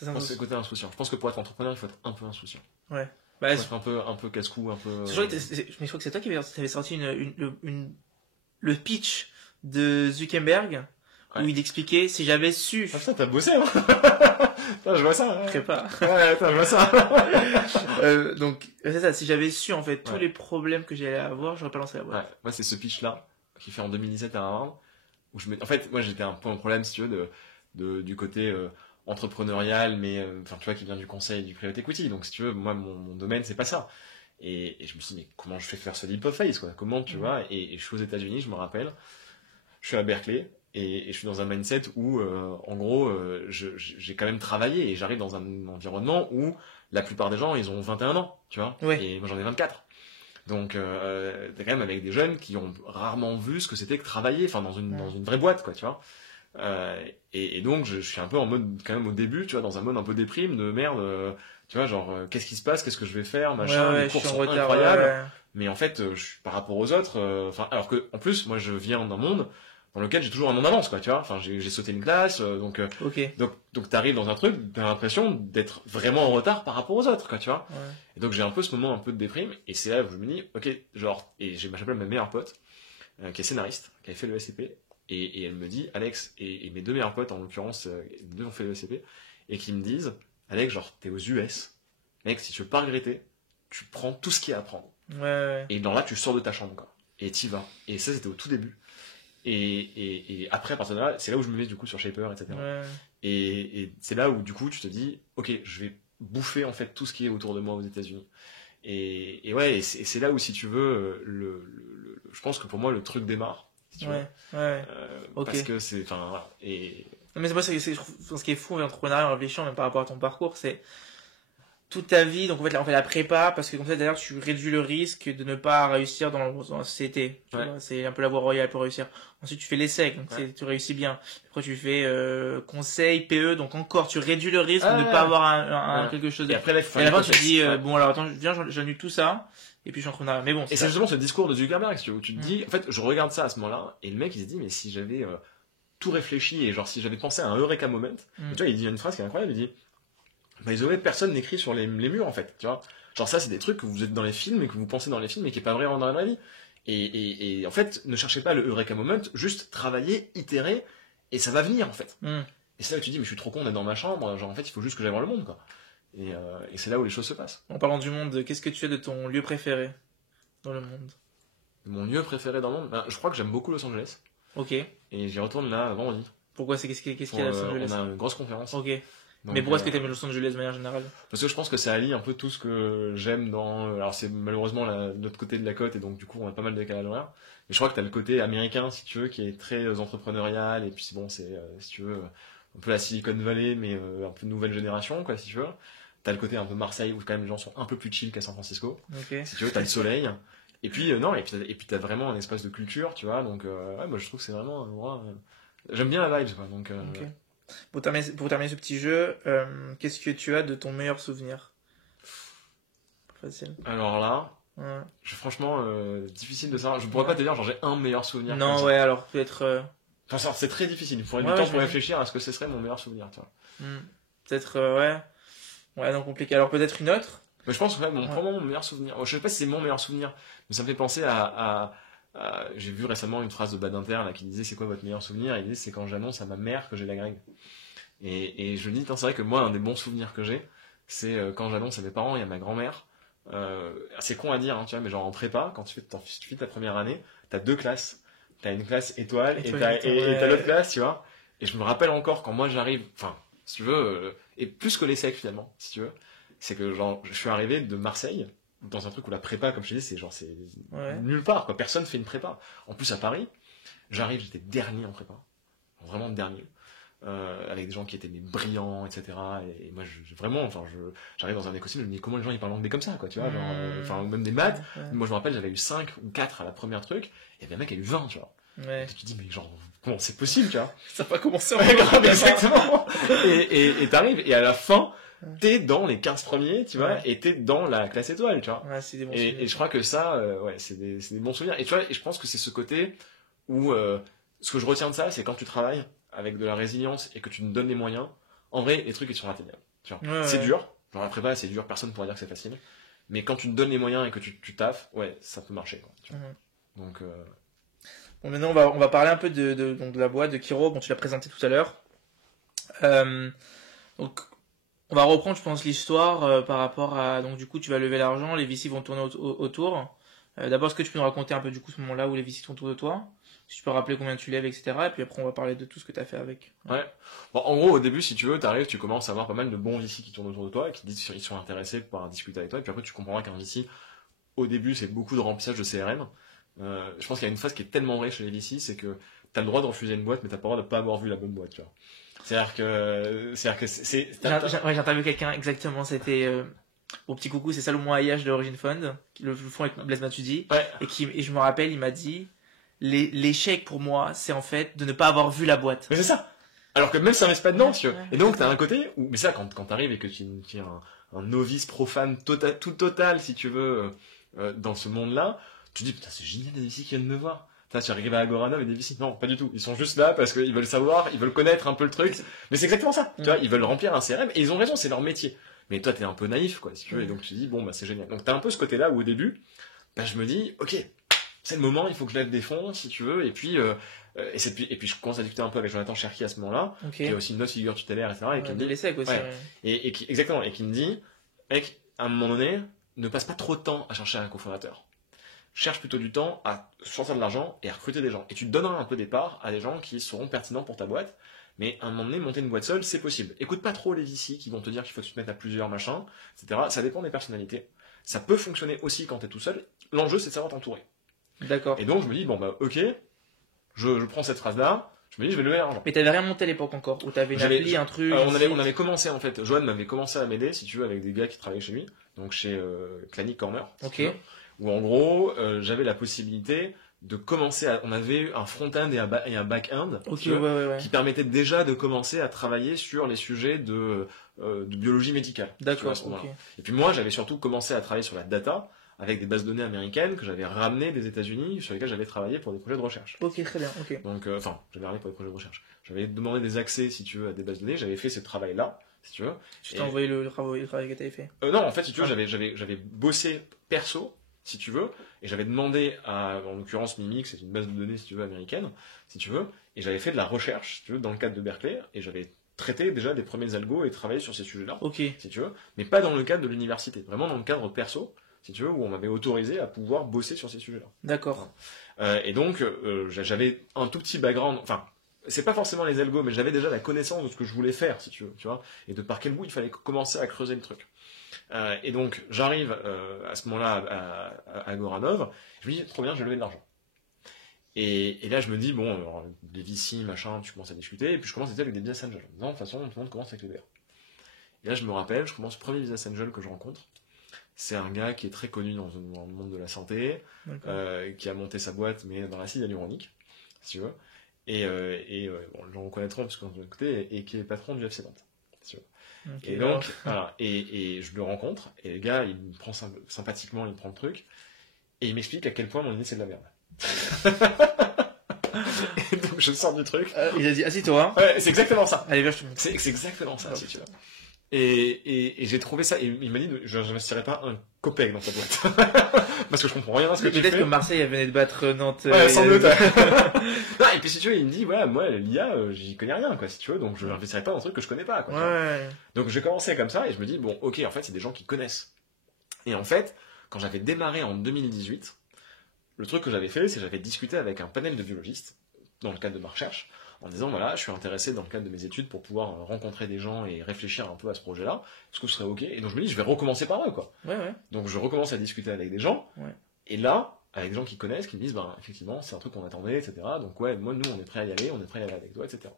Je pense que c'est le côté insouciant. Je pense que pour être entrepreneur, il faut être un peu insouciant. Ouais. Bah, il faut être un peu casse-cou, un peu. Mais je crois que c'est toi qui avais sorti le pitch de Zuckerberg. Ouais. Où il expliquait si j'avais su. Ah putain, t'as bossé, hein. Putain, je vois ça. Ouais. Prépa. Ouais, attends, je vois ça. Donc, c'est ça, si j'avais su, en fait, tous les problèmes que j'allais avoir, j'aurais pas lancé la boîte. Ouais, moi, c'est ce pitch-là, qui fait en 2017 à Harvard, où en fait, moi, j'étais un peu un problème, si tu veux, du côté entrepreneurial, mais, enfin, tu vois, qui vient du conseil et du private equity. Donc, si tu veux, moi, mon domaine, c'est pas ça. Et je me suis dit, mais comment je fais faire ce leap of faith, quoi? Comment, tu vois? Et je suis aux États-Unis, je me rappelle. Je suis à Berkeley. Et je suis dans un mindset où, en gros, j'ai quand même travaillé et j'arrive dans un environnement où la plupart des gens, ils ont 21 ans, tu vois. Ouais. Et moi, j'en ai 24. Donc, t'es quand même avec des jeunes qui ont rarement vu ce que c'était que travailler, enfin, dans une vraie boîte, quoi, tu vois. Et donc, je suis un peu en mode, quand même, au début, tu vois, dans un mode un peu déprime, de merde, tu vois, genre, qu'est-ce qui se passe, qu'est-ce que je vais faire, machin, les cours sont incroyables. Mais en fait, par rapport aux autres, alors que, en plus, moi, je viens d'un monde dans lequel j'ai toujours un an d'avance, quoi, tu vois. Enfin, j'ai sauté une classe, donc t'arrives dans un truc, t'as l'impression d'être vraiment en retard par rapport aux autres, quoi, tu vois. Ouais. Et donc j'ai un peu ce moment un peu de déprime, et c'est là où je me dis, ok, genre, et j'appelle ma meilleure pote, qui est scénariste, qui avait fait le SCP, et elle me dit, Alex, et mes deux meilleurs potes, en l'occurrence, les deux ont fait le SCP, et qui me disent, Alex, genre, t'es aux US, mec, si tu veux pas regretter, tu prends tout ce qu'il y a à prendre. Ouais. Et dans là, tu sors de ta chambre, quoi. Et t'y vas. Et ça, c'était au tout début. Et après, à partir de là, c'est là où je me mets du coup sur Shaper, etc. Ouais. Et c'est là où du coup tu te dis, ok, je vais bouffer en fait tout ce qui est autour de moi aux États-Unis. Et ouais, et c'est là où, si tu veux, je pense que pour moi le truc démarre. Si tu veux. Okay. Parce que c'est, enfin voilà. Et non, mais c'est pas ce qui est fou en entrepreneuriat, en réfléchissant même par rapport à ton parcours, c'est toute ta vie, donc en fait on fait la prépa parce que comme ça d'ailleurs tu réduis le risque de ne pas réussir dans la société. C'est un peu la voie royale pour réussir. Ensuite tu fais l'ESSEC, donc tu réussis bien. Après tu fais conseil, PE, donc encore tu réduis le risque de ne pas avoir quelque chose de... Et après là, à la fin tu te dis bon alors attends, viens, j'annule tout ça et puis je suis entrepreneur. Mais bon. Et c'est justement ce discours de Zuckerberg où tu te dis, en fait je regarde ça à ce moment-là et le mec il s'est dit, mais si j'avais tout réfléchi et genre si j'avais pensé à un Eureka Moment, tu vois, il dit une phrase qui est incroyable, il dit, by the way, personne n'écrit sur les murs en fait, tu vois. Genre ça c'est des trucs que vous êtes dans les films et que vous pensez dans les films et qui est pas vrai dans la vraie vie. Et en fait, ne cherchez pas le Eureka Moment, juste travaillez, itérez et ça va venir en fait. Et c'est là où tu dis, mais je suis trop con d'être dans ma chambre, genre en fait il faut juste que j'aille voir le monde, quoi. Et c'est là où les choses se passent. En parlant du monde, qu'est-ce que tu as de ton lieu préféré dans le monde? Mon lieu préféré dans le monde, je crois que j'aime beaucoup Los Angeles. Ok. Et j'y retourne là vendredi. Pourquoi? Qu'est-ce qu'il y a à Los Angeles? On a une grosse conférence. Ok. Donc, mais pourquoi est-ce que tu aimes Los Angeles de manière générale? Parce que je pense que ça allie un peu tout ce que j'aime dans... Alors c'est malheureusement l'autre côté de la côte et donc du coup on a pas mal de décalage horaire. Mais je crois que t'as le côté américain, si tu veux, qui est très entrepreneurial et puis bon, c'est, si tu veux, un peu la Silicon Valley mais un peu nouvelle génération, quoi, si tu veux. T'as le côté un peu Marseille où quand même les gens sont un peu plus chill qu'à San Francisco. Okay. Si tu veux, t'as le soleil. Et puis non, et puis t'as vraiment un espace de culture, tu vois. Donc ouais, moi je trouve que c'est vraiment un endroit... J'aime bien la vibe, quoi. Donc... Okay. Pour terminer ce petit jeu, qu'est-ce que tu as de ton meilleur souvenir? Pas facile. Alors là, franchement, difficile de savoir. Je pourrais pas te dire, genre j'ai un meilleur souvenir. Non, ouais, alors peut-être. Enfin, c'est très difficile. Il faudrait du temps pour réfléchir à ce que ce serait mon meilleur souvenir, tu vois. Peut-être, ouais, non, compliqué. Alors peut-être une autre. Mais je pense que probablement mon meilleur souvenir. Je sais pas si c'est mon meilleur souvenir, mais ça me fait penser j'ai vu récemment une phrase de Badinter là qui disait c'est quoi votre meilleur souvenir? Il disait c'est quand j'annonce à ma mère que j'ai la grecque. Et je me dis, c'est vrai que moi un des bons souvenirs que j'ai, c'est quand j'annonce à mes parents et à ma grand-mère. C'est con à dire, hein, tu vois, mais genre en prépa, quand tu fais ta première année, t'as deux classes. t'as une classe étoile et t'as l'autre classe, tu vois. Et je me rappelle encore quand moi j'arrive, enfin, si tu veux, et plus que l'ESSEC finalement, si tu veux, c'est que genre, je suis arrivé de Marseille, dans un truc où la prépa, comme je te dis, c'est nulle part, quoi. Personne fait une prépa. En plus, à Paris, j'arrive, j'étais dernier en prépa. Vraiment dernier. Avec des gens qui étaient brillants, etc. Et moi, j'arrive dans un écosystème, je me dis comment les gens ils parlent anglais comme ça, quoi, tu vois, ou même des maths. Moi, je me rappelle, j'avais eu 5 ou 4 à la première truc, et bien, un mec a eu 20, tu vois. Et tu te dis, mais genre, comment c'est possible, tu vois? Ça n'a pas commencé en grave, exactement. Et t'arrives, et à la fin, t'es dans les 15 premiers, tu vois, et t'es dans la classe étoile, tu vois. C'est des bons et je crois que ça, c'est des bons souvenirs. Et tu vois, et je pense que c'est ce côté où, ce que je retiens de ça, c'est quand tu travailles avec de la résilience et que tu te donnes les moyens, en vrai, les trucs, ils sont atteignables. Tu vois. C'est dur. Genre, la prépa, c'est dur, personne ne pourra dire que c'est facile. Mais quand tu te donnes les moyens et que tu taffes, ça peut marcher, quoi. Tu vois. Donc, Bon, maintenant, on va parler un peu de la boîte de Kiro. Bon, tu l'as présenté tout à l'heure. Donc, on va reprendre, je pense, l'histoire par rapport à... Donc, du coup, tu vas lever l'argent, les VC vont tourner autour. D'abord, est-ce que tu peux nous raconter un peu, du coup, ce moment-là où les VC tournent autour de toi? Si tu peux rappeler combien tu lèves, etc. Et puis après, on va parler de tout ce que tu as fait avec. Ouais. Bon, en gros, au début, si tu veux, tu commences à avoir pas mal de bons VC qui tournent autour de toi et qui disent qu'ils sont intéressés par discuter avec toi. Et puis après, tu comprendras qu'un VC, au début, c'est beaucoup de remplissage de CRM. Je pense qu'il y a une phase qui est tellement vraie chez les VC, c'est que t'as le droit de refuser une boîte, mais t'as pas le droit de pas avoir vu la bonne boîte, tu vois. C'est-à-dire que c'est... J'ai interviewé quelqu'un, exactement, c'était... Au petit coucou, c'est Salomon Ayash de Origin Fund, le fond avec Blaise Matuidi. Et je me rappelle, il m'a dit... L'échec pour moi, c'est en fait de ne pas avoir vu la boîte. Mais c'est ça. Alors que même ça reste pas dedans, tu vois. Et donc t'as un côté où, mais ça, quand t'arrives et que tu es un novice profane tout total, si tu veux, dans ce monde-là, tu te dis putain c'est génial, des VC qui viennent me voir. Tu arrives à Agoranov et des VC, non, pas du tout. Ils sont juste là parce qu'ils veulent savoir, ils veulent connaître un peu le truc. Mais c'est exactement ça. Tu vois, ils veulent remplir un CRM et ils ont raison, c'est leur métier. Mais toi t'es un peu naïf, quoi, si tu veux. Et donc tu te dis bon bah c'est génial. Donc t'as un peu ce côté-là où au début, je me dis ok. C'est le moment, il faut que je lève des fonds, si tu veux, et puis je commence à discuter un peu avec Jonathan Cherki à ce moment-là, qui est aussi une autre figure tutélaire, etc. Et qui me dit, aussi, exactement, et qui me dit, mec, à un moment donné, ne passe pas trop de temps à chercher un cofondateur. Cherche plutôt du temps à sortir de l'argent et à recruter des gens. Et tu te donneras un peu des parts à des gens qui seront pertinents pour ta boîte, mais à un moment donné, monter une boîte seule, c'est possible. Écoute pas trop les VC qui vont te dire qu'il faut que tu te mettes à plusieurs machins, etc. Ça dépend des personnalités. Ça peut fonctionner aussi quand t'es tout seul. L'enjeu, c'est de savoir t'entourer. D'accord. Et donc je me dis bon bah ok, je prends cette phrase là, je me dis je vais lever l'argent. Mais t'avais rien monté à l'époque encore, ou t'avais une appli, un truc. On avait commencé en fait, Johan m'avait commencé à m'aider si tu veux avec des gars qui travaillaient chez lui, donc chez Clanic Corner. Ok. Où en gros j'avais la possibilité de commencer on avait un front-end et un back-end qui permettait déjà de commencer à travailler sur les sujets de biologie médicale. D'accord. Et puis moi j'avais surtout commencé à travailler sur la data avec des bases de données américaines que j'avais ramenées des États-Unis, sur lesquelles j'avais travaillé pour des projets de recherche. Ok, très bien. Okay. Donc, j'avais ramené pour des projets de recherche. J'avais demandé des accès, si tu veux, à des bases de données. J'avais fait ce travail-là, si tu veux. Tu t'es envoyé le travail que t'avais fait. Non, en fait, si tu veux, j'avais bossé perso, si tu veux, et j'avais demandé à, en l'occurrence, Mimic, c'est une base de données, si tu veux, américaine, si tu veux, et j'avais fait de la recherche, si tu veux, dans le cadre de Berkeley, et j'avais traité déjà des premiers algos et travaillé sur ces sujets-là, si tu veux, mais pas dans le cadre de l'université, vraiment dans le cadre perso, si tu veux, où on m'avait autorisé à pouvoir bosser sur ces sujets-là. D'accord. Et donc, j'avais un tout petit background, enfin, c'est pas forcément les algos, mais j'avais déjà la connaissance de ce que je voulais faire, si tu veux, tu vois, et de par quel bout il fallait commencer à creuser le truc. Et donc, j'arrive à ce moment-là à Goranov, je me dis, trop bien, je vais lever de l'argent. Et là, je me dis, bon, alors, les VC, machin, tu commences à discuter, et puis je commence à discuter avec des business angels. Non, de toute façon, tout le monde commence avec les VR. Et là, je me rappelle, je commence le premier business angel que je rencontre. C'est un gars qui est très connu dans le monde de la santé, qui a monté sa boîte, mais dans l'acide hyaluronique, si tu veux. Et bon, les gens reconnaîtront parce qu'on est de l'autre côté, et qui est patron du FC Nantes, si tu veux. Okay, et donc, voilà. Et je le rencontre, et le gars, il me prend sympathiquement, il me prend le truc, et il m'explique à quel point mon idée c'est de la merde. Et donc, je sors du truc. Il a dit, assis-toi. Ouais, c'est exactement ça. Allez, viens, je te montre. C'est exactement ça, si tu veux. Et j'ai trouvé ça, et il m'a dit, je n'investirais pas un copec dans ta boîte. Parce que je comprends rien à ce que tu fais. Peut-être que Marseille venait de battre Nantes. Ouais, sans doute. Non, et puis si tu veux, il me dit, ouais, moi, l'IA, j'y connais rien, quoi, si tu veux, donc je n'investirais pas dans un truc que je connais pas, quoi. Ouais. Donc j'ai commencé comme ça, et je me dis, bon, ok, en fait, c'est des gens qui connaissent. Et en fait, quand j'avais démarré en 2018, le truc que j'avais fait, c'est que j'avais discuté avec un panel de biologistes, dans le cadre de ma recherche, en disant, voilà, je suis intéressé dans le cadre de mes études pour pouvoir rencontrer des gens et réfléchir un peu à ce projet-là, est-ce que ce serait ok? Et donc je me dis, je vais recommencer par eux, quoi. Donc je recommence à discuter avec des gens, et là, avec des gens qui connaissent, qui me disent, effectivement, c'est un truc qu'on attendait, etc. Donc moi, nous, on est prêt à y aller, on est prêt à y aller avec toi, etc.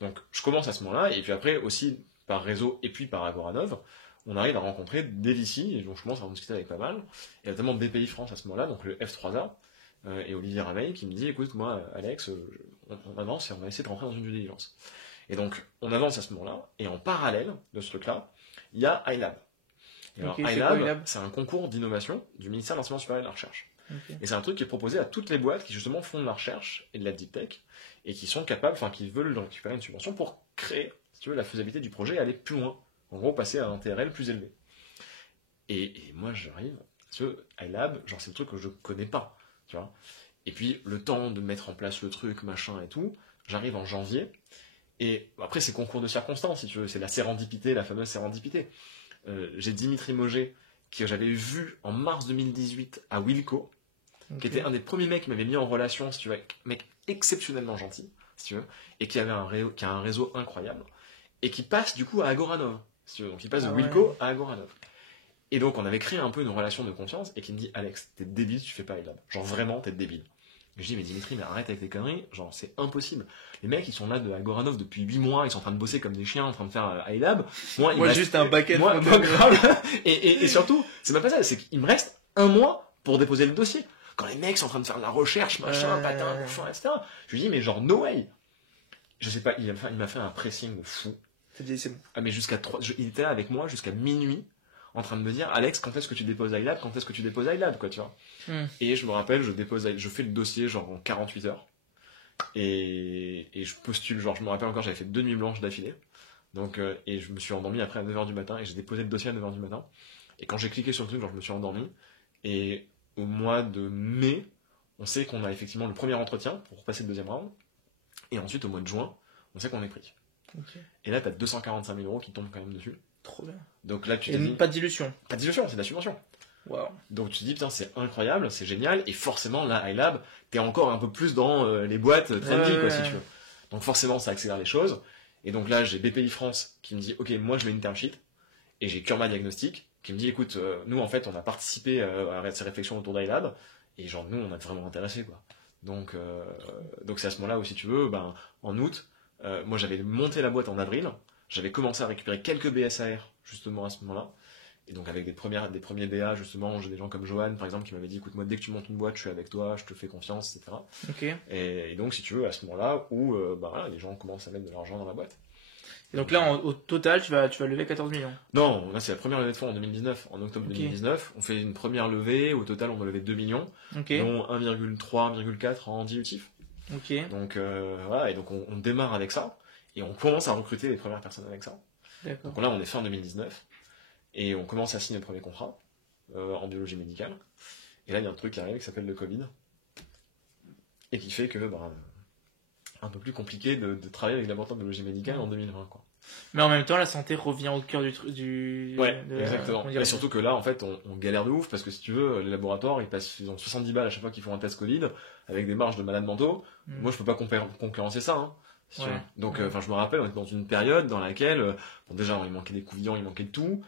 Donc je commence à ce moment-là, et puis après, aussi, par réseau, et puis par Agoranov, on arrive à rencontrer des VC, et donc je commence à en discuter avec pas mal, et notamment BPI France à ce moment-là, donc le F3A, et Olivier Rameil qui me dit, écoute, moi, Alex, on avance et on va essayer de rentrer dans une due diligence. Et donc, on avance à ce moment-là, et en parallèle de ce truc-là, il y a iLab. Et alors, iLab, c'est un concours d'innovation du ministère de l'Enseignement supérieur et de la Recherche. Et c'est un truc qui est proposé à toutes les boîtes qui justement font de la recherche et de la deep tech, et qui sont capables, qui veulent récupérer une subvention pour créer, si tu veux, la faisabilité du projet et aller plus loin. En gros, passer à un TRL plus élevé. Et moi, j'arrive, iLab, genre, c'est le truc que je connais pas, tu vois. Et puis, le temps de mettre en place le truc, machin et tout, j'arrive en janvier, et après, c'est concours de circonstances, si tu veux, c'est la sérendipité, la fameuse sérendipité. J'ai Dimitri Moget, que j'avais vu en mars 2018 à Wilco, qui était un des premiers mecs qui m'avait mis en relation, si tu veux, avec un mec exceptionnellement gentil, si tu veux, et qui a un réseau incroyable, et qui passe, du coup, à Agoranov. Donc il passe de Wilco à Agoranov. Et donc on avait créé un peu une relation de confiance et qui me dit, Alex, t'es débile, tu fais pas iLab. Genre vraiment, t'es débile. Et je dis, mais Dimitri, mais arrête avec tes conneries, genre c'est impossible. Les mecs, ils sont là de Agoranov depuis 8 mois, ils sont en train de bosser comme des chiens, en train de faire iLab. Moi juste un back-end. Moi, grave. Et surtout, c'est même pas ça, c'est qu'il me reste 1 mois pour déposer le dossier. Quand les mecs sont en train de faire de la recherche, machin, patin, bouchon, etc. Je lui dis, mais genre, no way. Je sais pas, il m'a fait un pressing de fou. C'est bon. Ah, mais il était là avec moi jusqu'à minuit, en train de me dire, Alex, quand est-ce que tu déposes iLab, quand est-ce que tu déposes iLab, quoi, tu vois. Et je me rappelle, je fais le dossier, genre, en 48 heures. Et je postule, genre, je me rappelle encore, j'avais fait 2 nuits blanches d'affilée. Donc, et je me suis endormi après à 9h du matin, et j'ai déposé le dossier à 9h du matin. Et quand j'ai cliqué sur le truc, genre, je me suis endormi. Et au mois de mai, on sait qu'on a effectivement le premier entretien pour passer le 2e round. Et ensuite, au mois de juin, on sait qu'on est pris. Et là, t'as 245 000 € qui tombent quand même dessus. Trop bien. Donc là, tu te dis... Pas de dilution. Pas de dilution, c'est de la subvention. Wow. Donc tu te dis, putain, c'est incroyable, c'est génial. Et forcément, là, iLab, t'es encore un peu plus dans les boîtes trendy, quoi, si tu veux. Donc forcément, ça accélère les choses. Et donc là, j'ai BPI France qui me dit, ok, moi, je veux une term sheet. Et j'ai Kurma Diagnostic qui me dit, écoute, nous, en fait, on a participé à ces réflexions autour d'iLab. Et genre, nous, on a vraiment intéressé, quoi. Donc c'est à ce moment-là où, si tu veux, en août, moi j'avais monté la boîte en avril, j'avais commencé à récupérer quelques BSAR justement à ce moment-là, et donc avec des premiers BA justement, j'ai des gens comme Johan par exemple qui m'avaient dit, écoute, moi dès que tu montes une boîte, je suis avec toi, je te fais confiance, etc. Et donc si tu veux, à ce moment-là où les gens commencent à mettre de l'argent dans la boîte. Et donc là, au total, tu vas lever 14 millions. Non, là c'est la première levée de fonds en 2019. En octobre 2019, on fait une première levée. Au total, on va lever 2 millions, dont 1,3, 1,4 en dilutif. Donc voilà, et donc on démarre avec ça, et on commence à recruter les premières personnes avec ça. Donc là, on est fin 2019, et on commence à signer le premier contrat en biologie médicale. Et là, il y a un truc qui arrive qui s'appelle le Covid, et qui fait que un peu plus compliqué de travailler avec les laboratoires de biologie médicale en 2020, quoi. Mais en même temps, la santé revient au cœur du exactement. Et surtout que là, en fait, on galère de ouf, parce que si tu veux, les laboratoires, ils ont 70 balles à chaque fois qu'ils font un test Covid, avec des marges de malades mentaux. Moi, je peux pas concurrencer ça, hein, si tu veux. Donc, je me rappelle, on était dans une période dans laquelle, déjà, il manquait des couvions, il manquait de tout.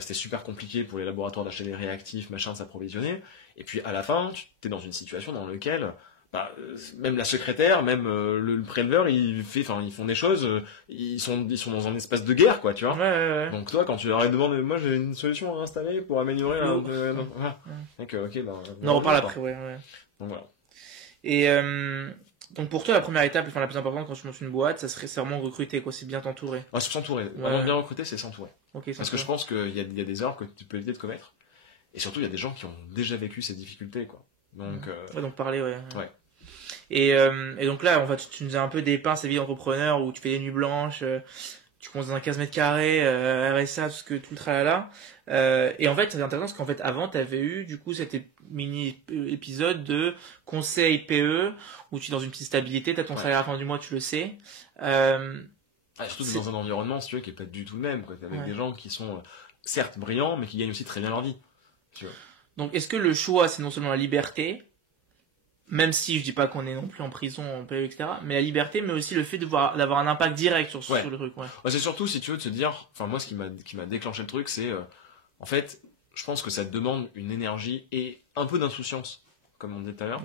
C'était super compliqué pour les laboratoires d'acheter des réactifs, machin, de s'approvisionner. Et puis, à la fin, tu es dans une situation dans laquelle même la secrétaire, même le préleveur, ils font des choses, ils sont dans un espace de guerre, quoi, tu vois. Donc toi, quand tu leur demandes, moi j'ai une solution à installer pour améliorer on en reparle après, Donc voilà. Et donc pour toi, la première étape, la plus importante quand tu montes une boîte, c'est vraiment recruter, quoi, c'est bien t'entourer. C'est s'entourer. Bien recruter, c'est s'entourer. Parce que je pense qu'il y a des erreurs que tu peux éviter de commettre. Et surtout, il y a des gens qui ont déjà vécu ces difficultés, quoi. Donc parler, Et donc là, tu nous as un peu dépeint ces vies d'entrepreneur où tu fais des nuits blanches, tu commences dans un 15 mètres carrés, RSA, tout le tralala. Et en fait, c'est intéressant parce qu'en fait, avant, tu avais eu du coup cet mini épisode de conseil PE où tu es dans une petite stabilité, tu as ton salaire à la fin du mois, tu le sais. Surtout dans un environnement, si tu veux, qui est pas du tout le même, quoi. Avec des gens qui sont certes brillants, mais qui gagnent aussi très bien leur vie. Tu vois. Donc, est-ce que le choix, c'est non seulement la liberté, même si je dis pas qu'on est non plus en prison, en PE, etc., mais la liberté, mais aussi le fait d'avoir un impact direct sur le truc. Ouais. C'est surtout, si tu veux, de se dire, enfin, moi, ce qui m'a déclenché le truc, c'est, en fait, je pense que ça te demande une énergie et un peu d'insouciance, comme on disait tout à l'heure,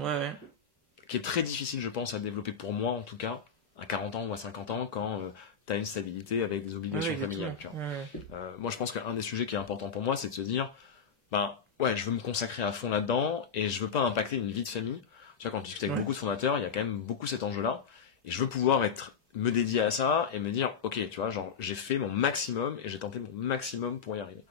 qui est très difficile, je pense, à développer pour moi, en tout cas, à 40 ans ou à 50 ans, quand tu as une stabilité avec des obligations familiales. Tu vois. Moi, je pense qu'un des sujets qui est important pour moi, c'est de se dire, je veux me consacrer à fond là-dedans et je veux pas impacter une vie de famille. Tu vois, quand tu discutes avec beaucoup de fondateurs, il y a quand même beaucoup cet enjeu-là. Et je veux pouvoir me dédier à ça et me dire, ok, tu vois, genre, j'ai fait mon maximum et j'ai tenté mon maximum pour y arriver.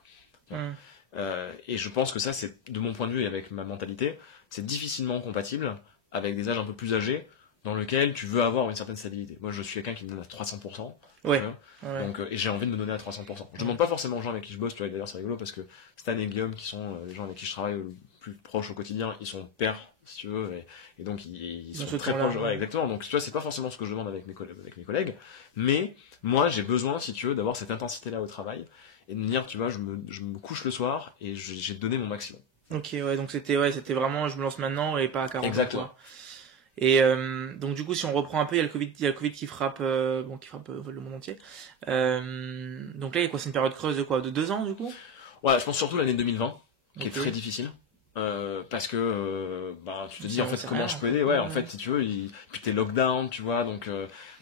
Et je pense que ça, c'est, de mon point de vue et avec ma mentalité, c'est difficilement compatible avec des âges un peu plus âgés dans lesquels tu veux avoir une certaine stabilité. Moi, je suis quelqu'un qui me donne à 300%. Donc, et j'ai envie de me donner à 300%. Je demande pas forcément aux gens avec qui je bosse, tu vois, d'ailleurs c'est rigolo parce que Stan et Guillaume, qui sont les gens avec qui je travaille le plus proche au quotidien, ils sont pairs, si tu veux, et donc ils sont très proches. Exactement. Donc tu vois, c'est pas forcément ce que je demande avec mes collègues, mais moi j'ai besoin, si tu veux, d'avoir cette intensité-là au travail et de me dire, tu vois, je me couche le soir et j'ai donné mon maximum. Ok, donc c'était vraiment, je me lance maintenant et pas à 40 ans. Exactement. Et donc du coup, si on reprend un peu, il y a le Covid qui frappe, le monde entier. Donc là, c'est une période creuse de quoi, de 2 ans du coup? Ouais, je pense surtout l'année 2020, qui est très difficile. Parce que tu te dis en fait comment je peux aider. En fait, si tu veux, puis t'es lockdown, tu vois, donc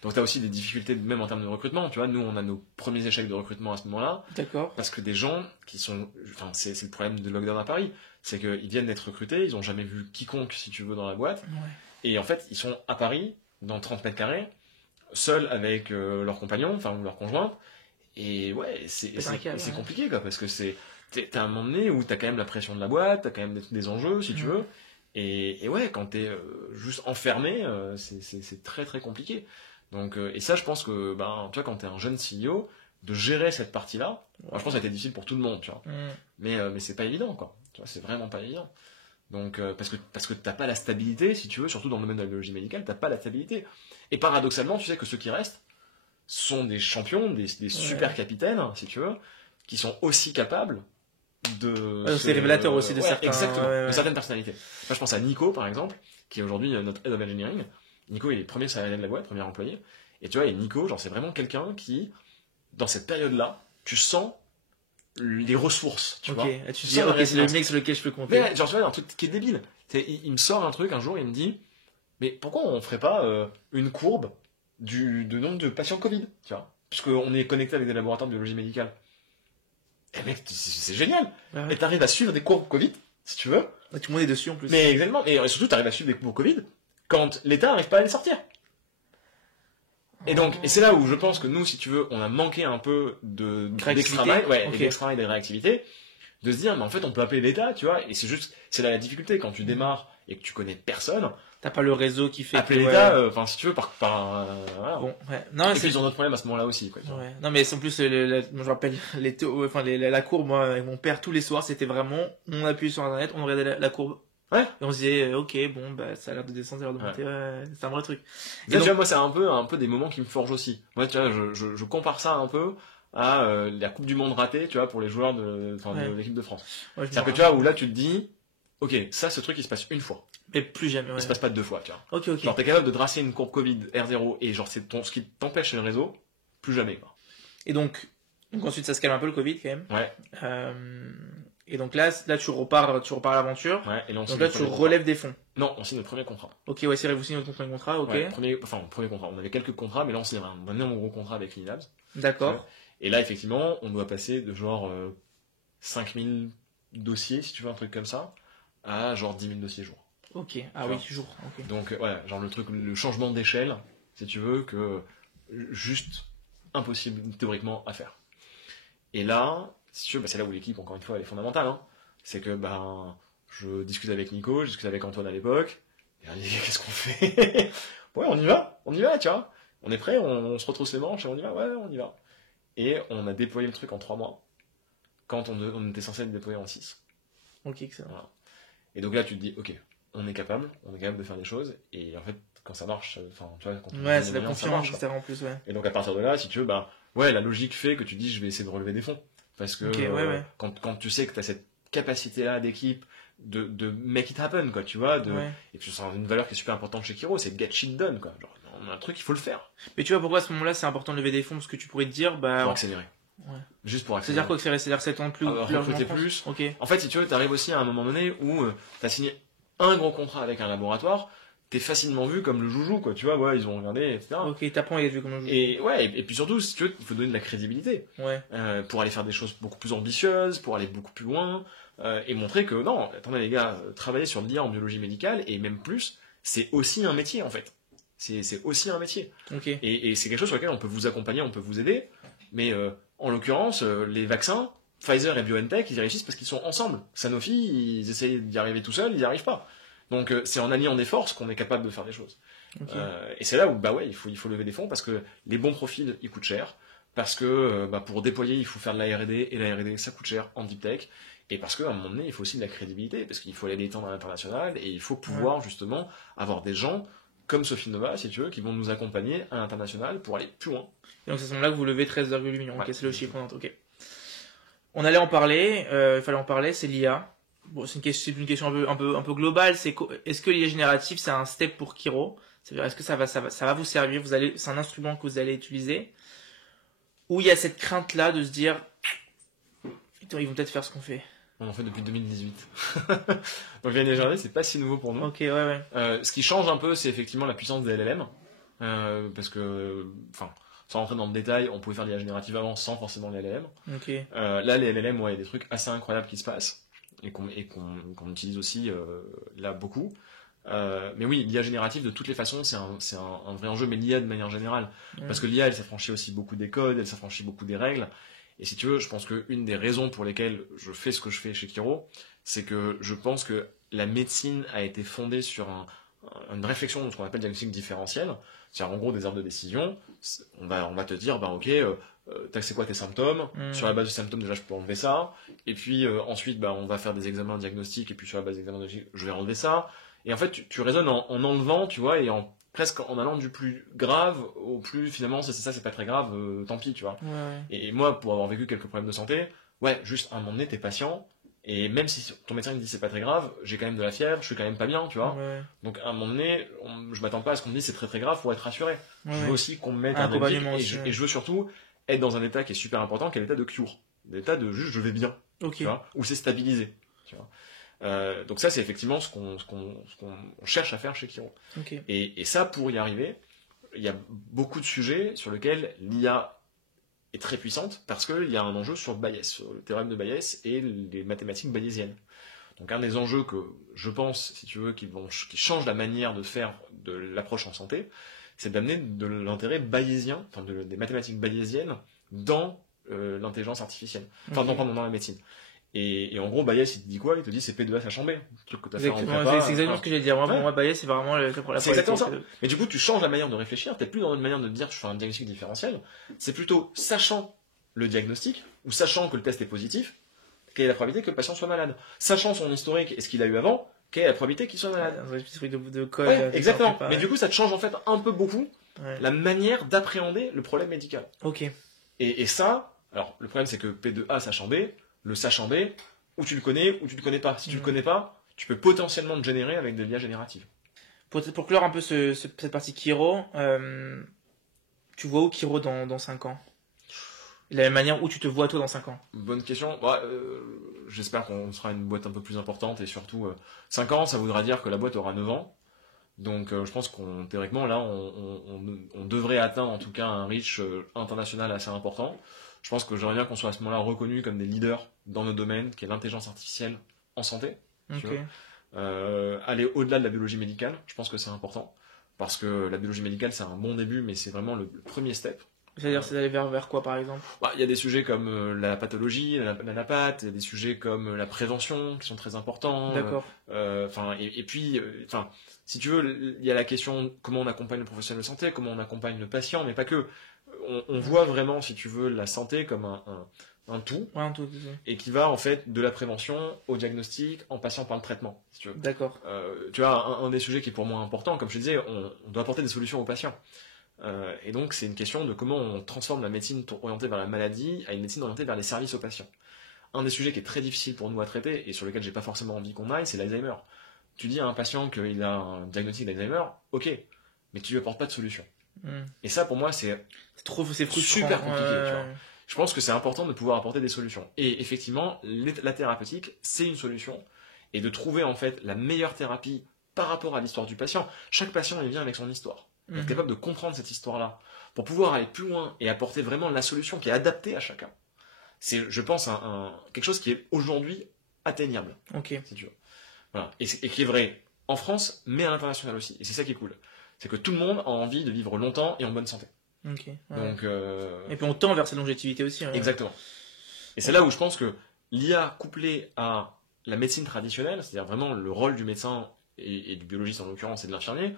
t'as aussi des difficultés même en termes de recrutement. Tu vois, nous on a nos premiers échecs de recrutement à ce moment-là. D'accord. Parce que des gens qui sont, enfin c'est le problème de lockdown à Paris, c'est qu'ils viennent d'être recrutés, ils ont jamais vu quiconque, si tu veux, dans la boîte. Et en fait, ils sont à Paris, dans 30 mètres carrés, seuls avec leur compagnon, enfin, ou leur conjointe. Et c'est compliqué, quoi, parce que t'as un moment donné où t'as quand même la pression de la boîte, t'as quand même des enjeux, si tu veux. Et quand t'es juste enfermé, c'est très très compliqué. Donc, et ça, je pense que, tu vois, quand t'es un jeune CEO, de gérer cette partie-là, je pense que ça a été difficile pour tout le monde, tu vois. Mais c'est pas évident, quoi. Tu vois, c'est vraiment pas évident. Donc, parce que t'as pas la stabilité, si tu veux, surtout dans le domaine de la biologie médicale, t'as pas la stabilité. Et paradoxalement, tu sais que ceux qui restent sont des champions, des super capitaines, si tu veux, qui sont aussi capables de... c'est révélateur aussi de certains... Exactement, de certaines personnalités. Moi, je pense à Nico, par exemple, qui est aujourd'hui notre Head of Engineering. Nico, il est premier salarié de la boîte, premier employé. Et tu vois, et Nico, genre, c'est vraiment quelqu'un qui, dans cette période-là, tu sens les ressources, tu vois. Tu dis, c'est le mec sur lequel je peux compter. Mais, genre, tu vois, un truc qui est débile. Il me sort un truc un jour, il me dit, mais pourquoi on ferait pas une courbe du nombre de patients Covid, tu vois, puisqu'on est connecté avec des laboratoires de biologie médicale. Et mec, c'est génial. Et t'arrives à suivre des courbes Covid, si tu veux. Tout le monde est dessus en plus. Mais exactement. Et surtout, t'arrives à suivre des courbes Covid quand l'État n'arrive pas à les sortir. Et donc, et c'est là où je pense que nous, si tu veux, on a manqué un peu d'extra-mail, d'extra-mail, de réactivité, de se dire, mais en fait, on peut appeler l'État, tu vois, et c'est là la difficulté, quand tu démarres et que tu connais personne. T'as pas le réseau qui fait appeler l'État, enfin, si tu veux, voilà. Bon, non, et puis, ils ont d'autres problèmes à ce moment-là aussi, quoi. Non, mais en plus, je rappelle, la courbe, moi, avec mon père, tous les soirs, c'était vraiment, on appuyait sur Internet, on regardait la courbe. Et on se disait, ok, bon, ça a l'air de descendre, ça a l'air de monter, c'est un vrai truc. Et donc, tu vois, moi, c'est un peu des moments qui me forgent aussi. Moi, tu vois, je compare ça un peu à la Coupe du Monde ratée, tu vois, pour les joueurs de l'équipe de France. C'est-à-dire que, tu vois, où là, tu te dis, ok, ce truc, il se passe une fois. Mais plus jamais, Il se passe pas 2 fois, tu vois. Ok. Genre, t'es capable de tracer une courbe Covid R0 et genre, c'est ce qui t'empêche le réseau, plus jamais, quoi. Et donc ensuite, ça se calme un peu le Covid, quand même. Et donc là, tu repars à l'aventure. Et là, donc là, tu relèves des fonds. Non, on signe notre premier contrat. Ok, c'est vrai, vous signez votre premier contrat, ok. Premier contrat. On avait quelques contrats, mais là, on signe un énorme gros contrat avec Unilabs. D'accord. Et là, effectivement, on doit passer de genre 5000 dossiers, si tu veux, un truc comme ça, à genre 10 000 dossiers jour. Ok, jour. Okay. Donc, voilà, genre le changement d'échelle, si tu veux, que juste impossible théoriquement à faire. Et là, si tu veux, c'est là où l'équipe, encore une fois, elle est fondamentale. Hein. C'est que je discute avec Nico, je discute avec Antoine à l'époque, et on dit, qu'est-ce qu'on fait? Ouais, on y va, tu vois. On est prêt, on se retrousse les manches et on y va, on y va. Et on a déployé le truc en 3 mois, quand on était censé le déployer en 6. Ok, excellent. Voilà. Et donc là, tu te dis, ok, on est capable de faire des choses, et en fait, quand ça marche, enfin, tu vois, quand c'est la confiance, etc. en plus, Et donc à partir de là, si tu veux, la logique fait que tu dis, je vais essayer de relever des fonds. Parce que quand tu sais que tu as capacité-là d'équipe de make it happen, quoi, tu vois, et puis c'est une valeur qui est super importante chez Kiro, c'est get shit done, quoi. Genre, on a un truc, il faut le faire. Mais tu vois pourquoi à ce moment-là c'est important de lever des fonds, parce que tu pourrais te dire, bah. Pour accélérer. Ouais. Juste pour accélérer. C'est-à-dire quoi accélérer? C'est-à-dire 7 ans de plus ou recruter plus. Okay. En fait, si tu veux, t'arrives aussi à un moment donné où t'as signé un gros contrat avec un laboratoire, t'es facilement vu comme le joujou, quoi, tu vois, ouais, ils ont regardé, etc. Ok, t'apprends à être vu comme le joujou. Et puis surtout, si tu veux, il faut donner de la crédibilité. Ouais. Pour aller faire des choses beaucoup plus ambitieuses, pour aller beaucoup plus loin, et montrer que non, attendez les gars, travailler sur l'IA en biologie médicale, et même plus, c'est aussi un métier, en fait. C'est aussi un métier. Okay. Et c'est quelque chose sur lequel on peut vous accompagner, on peut vous aider, mais en l'occurrence, les vaccins, Pfizer et BioNTech, ils réussissent parce qu'ils sont ensemble. Sanofi, ils essayent d'y arriver tout seuls, ils n'y arrivent pas. Donc c'est en alliant des forces qu'on est capable de faire des choses. Okay. Et c'est là où bah ouais, il faut lever des fonds parce que les bons profils ils coûtent cher, parce que pour déployer il faut faire de la R&D et la R&D ça coûte cher en deep tech, et parce qu'à un moment donné il faut aussi de la crédibilité parce qu'il faut aller l'étendre à l'international et il faut pouvoir justement avoir des gens comme Sophie Nova si tu veux qui vont nous accompagner à l'international pour aller plus loin. Et donc c'est à ce moment-là que vous levez 13,8 millions. Ok, c'est le chiffre. Ok. On allait en parler, il fallait en parler, c'est l'IA. Bon, c'est une question un peu globale. Est-ce que l'IA générative, c'est un step pour Kiro? C'est-à-dire, est-ce que ça va vous servir? C'est un instrument que vous allez utiliser? Ou il y a cette crainte-là de se dire, ils vont peut-être faire ce qu'on fait? On en fait depuis 2018. Donc l'IA générative, c'est pas si nouveau pour nous. Ok, ouais. Ce qui change un peu, c'est effectivement la puissance des LLM. Parce que, sans rentrer dans le détail, on pouvait faire l'IA générative avant sans forcément les LLM. Okay. Là, les LLM, il y a des trucs assez incroyables qui se passent et qu'on utilise aussi là beaucoup. Mais oui, l'IA générative, de toutes les façons, c'est un vrai enjeu, mais l'IA de manière générale. Parce que l'IA, elle s'affranchit aussi beaucoup des codes, elle s'affranchit beaucoup des règles. Et si tu veux, je pense qu'une des raisons pour lesquelles je fais ce que je fais chez Kiro, c'est que je pense que la médecine a été fondée sur une réflexion de ce qu'on appelle diagnostic différentiel. C'est-à-dire, en gros, des arbres de décision. On va te dire, ok, c'est quoi tes symptômes? Sur la base des symptômes, déjà, je peux enlever ça. Et puis, ensuite, on va faire des examens diagnostiques. Et puis, sur la base des examens diagnostiques, je vais enlever ça. Et en fait, tu raisonnes en enlevant, tu vois, et presque en allant du plus grave au plus, finalement, c'est pas très grave, tant pis, tu vois. Ouais. Et moi, pour avoir vécu quelques problèmes de santé, juste à un moment donné, t'es patient. Et même si ton médecin me dit c'est pas très grave, j'ai quand même de la fièvre, je suis quand même pas bien, tu vois. Ouais. Donc à un moment donné, je m'attends pas à ce qu'on me dise c'est très très grave pour être rassuré. Ouais. Je veux aussi qu'on me mette un accompagnement et je veux surtout être dans un état qui est super important, qui est l'état de cure, l'état de juste je vais bien, tu vois, où c'est stabilisé, tu vois. Donc ça c'est effectivement ce qu'on cherche à faire chez Kiro. Okay. Et ça pour y arriver, il y a beaucoup de sujets sur lesquels l'IA est très puissante parce qu'il y a un enjeu sur Bayes, sur le théorème de Bayes et les mathématiques bayésiennes. Donc un des enjeux que je pense, si tu veux, qui change la manière de faire de l'approche en santé, c'est d'amener de l'intérêt bayésien, des mathématiques bayésiennes dans l'intelligence artificielle, dans la médecine. Et en gros, Bayes, il te dit quoi? Il te dit c'est P2A sachant B. C'est exactement ce que j'allais dire. Moi, Bayes, c'est vraiment la c'est exactement ça. Mais du coup, tu changes la manière de réfléchir. T'es plus dans une manière de dire je fais un diagnostic différentiel. C'est plutôt sachant le diagnostic, ou sachant que le test est positif, quelle est la probabilité que le patient soit malade. Sachant son historique et ce qu'il a eu avant, quelle est la probabilité qu'il soit malade. Un esprit de code. Ouais, exactement. Mais du coup, ça te change en fait un peu beaucoup la manière d'appréhender le problème médical. Ok. Et ça, alors le problème c'est que P2A sachant B, le sachant B, ou tu le connais, ou tu le connais pas. Si tu le connais pas, tu peux potentiellement te générer avec de l'IA générative. Pour clore un peu cette partie Kiro, tu vois où Kiro dans 5 ans? De la même manière où tu te vois toi dans 5 ans? Bonne question. J'espère qu'on sera une boîte un peu plus importante et surtout 5 ans, ça voudra dire que la boîte aura 9 ans. Donc je pense qu'on théoriquement là on devrait atteindre en tout cas un reach international assez important. Je pense que j'aimerais bien qu'on soit à ce moment-là reconnus comme des leaders dans nos domaines, qui est l'intelligence artificielle en santé. Okay. Aller au-delà de la biologie médicale, je pense que c'est important. Parce que la biologie médicale, c'est un bon début, mais c'est vraiment le premier step. C'est-à-dire, c'est d'aller vers quoi, par exemple? Il y a des sujets comme la pathologie, la napath, il y a des sujets comme la prévention qui sont très importants. D'accord. Et puis, si tu veux, il y a la question comment on accompagne le professionnel de santé, comment on accompagne le patient, mais pas que. On voit vraiment, si tu veux, la santé comme un tout, ouais, un tout, et qui va en fait de la prévention au diagnostic en passant par le traitement, si tu veux. D'accord. Tu vois, un des sujets qui est pour moi important, comme je te disais, on doit apporter des solutions aux patients. Et donc c'est une question de comment on transforme la médecine orientée vers la maladie à une médecine orientée vers les services aux patients. un des sujets qui est très difficile pour nous à traiter, et sur lequel j'ai pas forcément envie qu'on aille, c'est l'Alzheimer. Tu dis à un patient qu'il a un diagnostic d'Alzheimer, ok, mais tu lui apportes pas de solution. Et ça, pour moi, c'est super compliqué. Tu vois. Je pense que c'est important de pouvoir apporter des solutions. Et effectivement, la thérapeutique, c'est une solution, et de trouver en fait la meilleure thérapie par rapport à l'histoire du patient. Chaque patient, il vient avec son histoire. Être capable de comprendre cette histoire-là, pour pouvoir aller plus loin et apporter vraiment la solution qui est adaptée à chacun. C'est, je pense, quelque chose qui est aujourd'hui atteignable. Si tu veux. Voilà. Et qui est vrai en France, mais à l'international aussi. Et c'est ça qui est cool. C'est que tout le monde a envie de vivre longtemps et en bonne santé. Donc, et puis on tend vers cette longévité aussi. Exactement. Et c'est là où je pense que l'IA couplée à la médecine traditionnelle, c'est-à-dire vraiment le rôle du médecin et du biologiste en l'occurrence et de l'infirmier,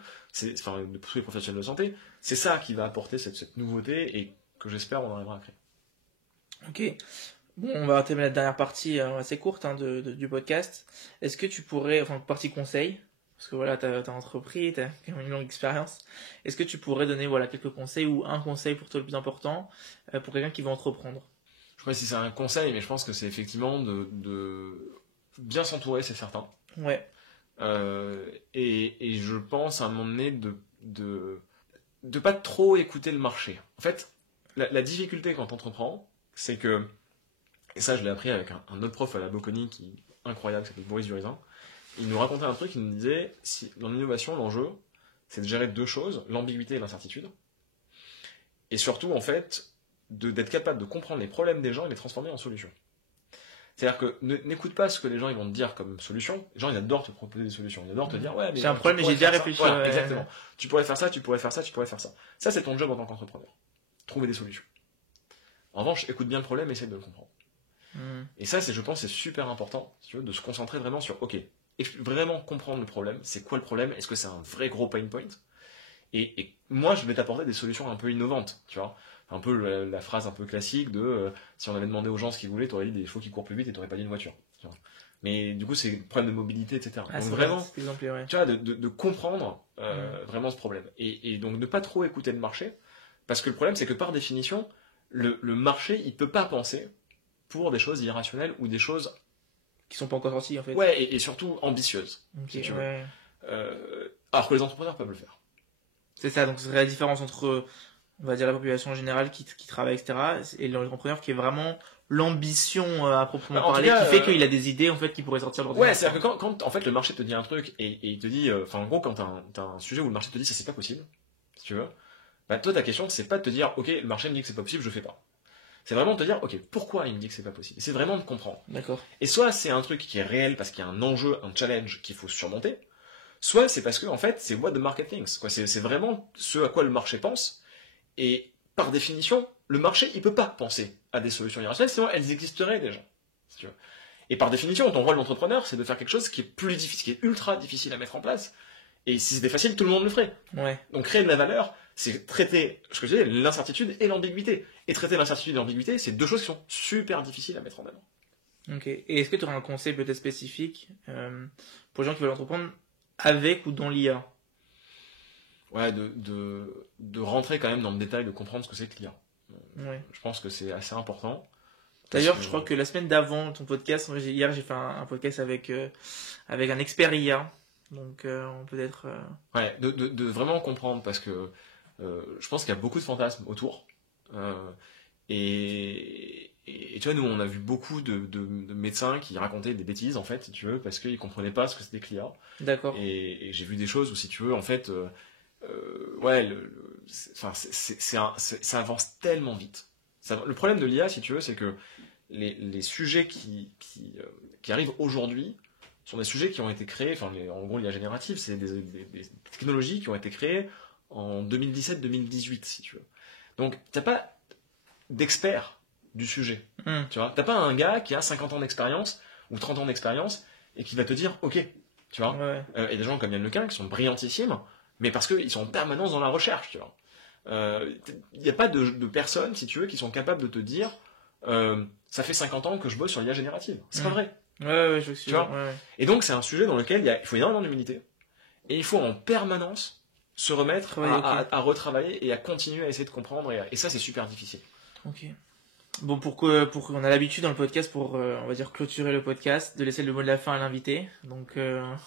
enfin de tous les professionnels de santé, c'est ça qui va apporter cette nouveauté et que j'espère on arrivera à créer. Ok. Bon, on va terminer la dernière partie assez courte du podcast. Est-ce que tu pourrais, enfin partie conseil, parce que voilà, t'as entrepris, t'as une longue expérience. Est-ce que tu pourrais donner quelques conseils ou un conseil pour toi le plus important pour quelqu'un qui veut entreprendre? Je sais pas si c'est un conseil, mais je pense que c'est effectivement de bien s'entourer, c'est certain. Ouais. Et je pense à un moment donné de pas trop écouter le marché. En fait, la difficulté quand tu entreprends, c'est que, et ça je l'ai appris avec un autre prof à la Bocconi qui est incroyable, qui s'appelle Boris Durizin, il nous racontait un truc, il nous disait, dans l'innovation, l'enjeu, c'est de gérer deux choses, l'ambiguïté et l'incertitude, et surtout, en fait, d'être capable de comprendre les problèmes des gens et les transformer en solutions. C'est-à-dire que n'écoute pas ce que les gens ils vont te dire comme solution. Les gens ils adorent te proposer des solutions. Ils adorent te dire ouais mais c'est un problème mais j'ai déjà réfléchi. Ouais, exactement. Tu pourrais faire ça, tu pourrais faire ça, tu pourrais faire ça. Ça c'est ton job en tant qu'entrepreneur. Trouver des solutions. En revanche, écoute bien le problème et essaie de le comprendre. Et ça je pense c'est super important, si tu veux, de se concentrer vraiment sur ok, vraiment comprendre le problème. C'est quoi le problème? Est-ce que c'est un vrai gros pain point? Et moi je vais t'apporter des solutions un peu innovantes, tu vois. Un peu la phrase un peu classique de si on avait demandé aux gens ce qu'ils voulaient, t'aurais dit des chevaux qui courent plus vite et t'aurais pas dit une voiture. Tu vois. Mais du coup, c'est un problème de mobilité, etc. Donc vraiment, tu vois, de comprendre vraiment ce problème. Et donc ne pas trop écouter le marché, parce que le problème, c'est que par définition, le marché, il peut pas penser pour des choses irrationnelles ou des choses qui sont pas encore sorties, en fait. Ouais, et surtout ambitieuses, si tu veux. Alors que les entrepreneurs peuvent le faire. C'est ça, donc ce serait la différence entre on va dire la population en général qui travaille, etc. et l'entrepreneur qui est vraiment l'ambition à proprement parler, qui fait qu'il a des idées en fait qui pourraient sortir de l'ordinateur. Ouais, c'est-à-dire que quand en fait le marché te dit un truc et il te dit, enfin en gros quand t'as un sujet où le marché te dit ça c'est pas possible, si tu veux, bah toi ta question c'est pas de te dire ok le marché me dit que c'est pas possible, je fais pas. C'est vraiment de te dire ok pourquoi il me dit que c'est pas possible. C'est vraiment de comprendre. D'accord. Et soit c'est un truc qui est réel parce qu'il y a un enjeu, un challenge qu'il faut surmonter, soit c'est parce que en fait c'est what the market thinks, quoi. C'est vraiment ce à quoi le marché pense. Et par définition, le marché, il peut pas penser à des solutions irrationnelles, sinon elles existeraient déjà. Si tu veux. Et par définition, ton rôle d'entrepreneur, c'est de faire quelque chose qui est plus difficile, qui est ultra difficile à mettre en place. Et si c'était facile, tout le monde le ferait. Ouais. Donc créer de la valeur, c'est traiter, ce que je disais, l'incertitude et l'ambiguïté. Et traiter l'incertitude et l'ambiguïté, c'est deux choses qui sont super difficiles à mettre en avant. Ok. Et est-ce que tu aurais un conseil peut-être spécifique pour les gens qui veulent entreprendre avec ou dans l'IA? Ouais, de rentrer quand même dans le détail, de comprendre ce que c'est que l'IA. Ouais. Je pense que c'est assez important. D'ailleurs, je crois que la semaine d'avant ton podcast, hier j'ai fait un podcast avec un expert IA, donc on peut être. Ouais, de vraiment comprendre parce que je pense qu'il y a beaucoup de fantasmes autour. Et tu vois, nous on a vu beaucoup de médecins qui racontaient des bêtises en fait, si tu veux, parce qu'ils comprenaient pas ce que c'était que l'IA. D'accord. Et j'ai vu des choses où, si tu veux, en fait. Ouais, ça avance tellement vite. Le problème de l'IA, si tu veux, c'est que les sujets qui arrivent aujourd'hui sont des sujets qui ont été créés, en gros, l'IA générative, c'est des technologies qui ont été créées en 2017-2018, si tu veux. Donc, t'as pas d'expert du sujet. Tu vois, t'as pas un gars qui a 50 ans d'expérience ou 30 ans d'expérience et qui va te dire, ok, tu vois. Ouais. Et des gens comme Yann Lequin qui sont brillantissimes, mais parce qu'ils sont en permanence dans la recherche, tu vois. Il n'y a pas de personnes, si tu veux, qui sont capables de te dire ça fait 50 ans que je bosse sur l'IA générative. C'est pas vrai. Ouais, je suis tu vois. Ouais. Et donc, c'est un sujet dans lequel il faut énormément d'humilité. Et il faut en permanence se remettre à retravailler et à continuer à essayer de comprendre. Et ça, c'est super difficile. Ok. Bon, on a l'habitude dans le podcast on va dire clôturer le podcast, de laisser le mot de la fin à l'invité. Donc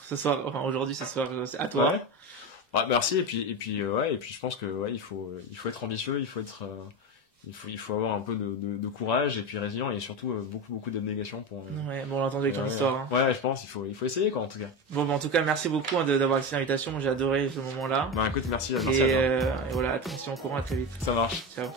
aujourd'hui, ce soir, c'est à toi. Ouais, merci. Et puis je pense que il faut être ambitieux, il faut avoir un peu de courage et puis résilient et surtout beaucoup d'abnégation pour. Ouais, bon, on l'a entendu avec ton histoire. Hein. Ouais, je pense il faut essayer quoi en tout cas. Bon, en tout cas, merci beaucoup d'avoir accepté l'invitation. J'ai adoré ce moment-là. Bah écoute, merci à toi. Et voilà, attention au courant, à très vite. Ça marche. Ciao.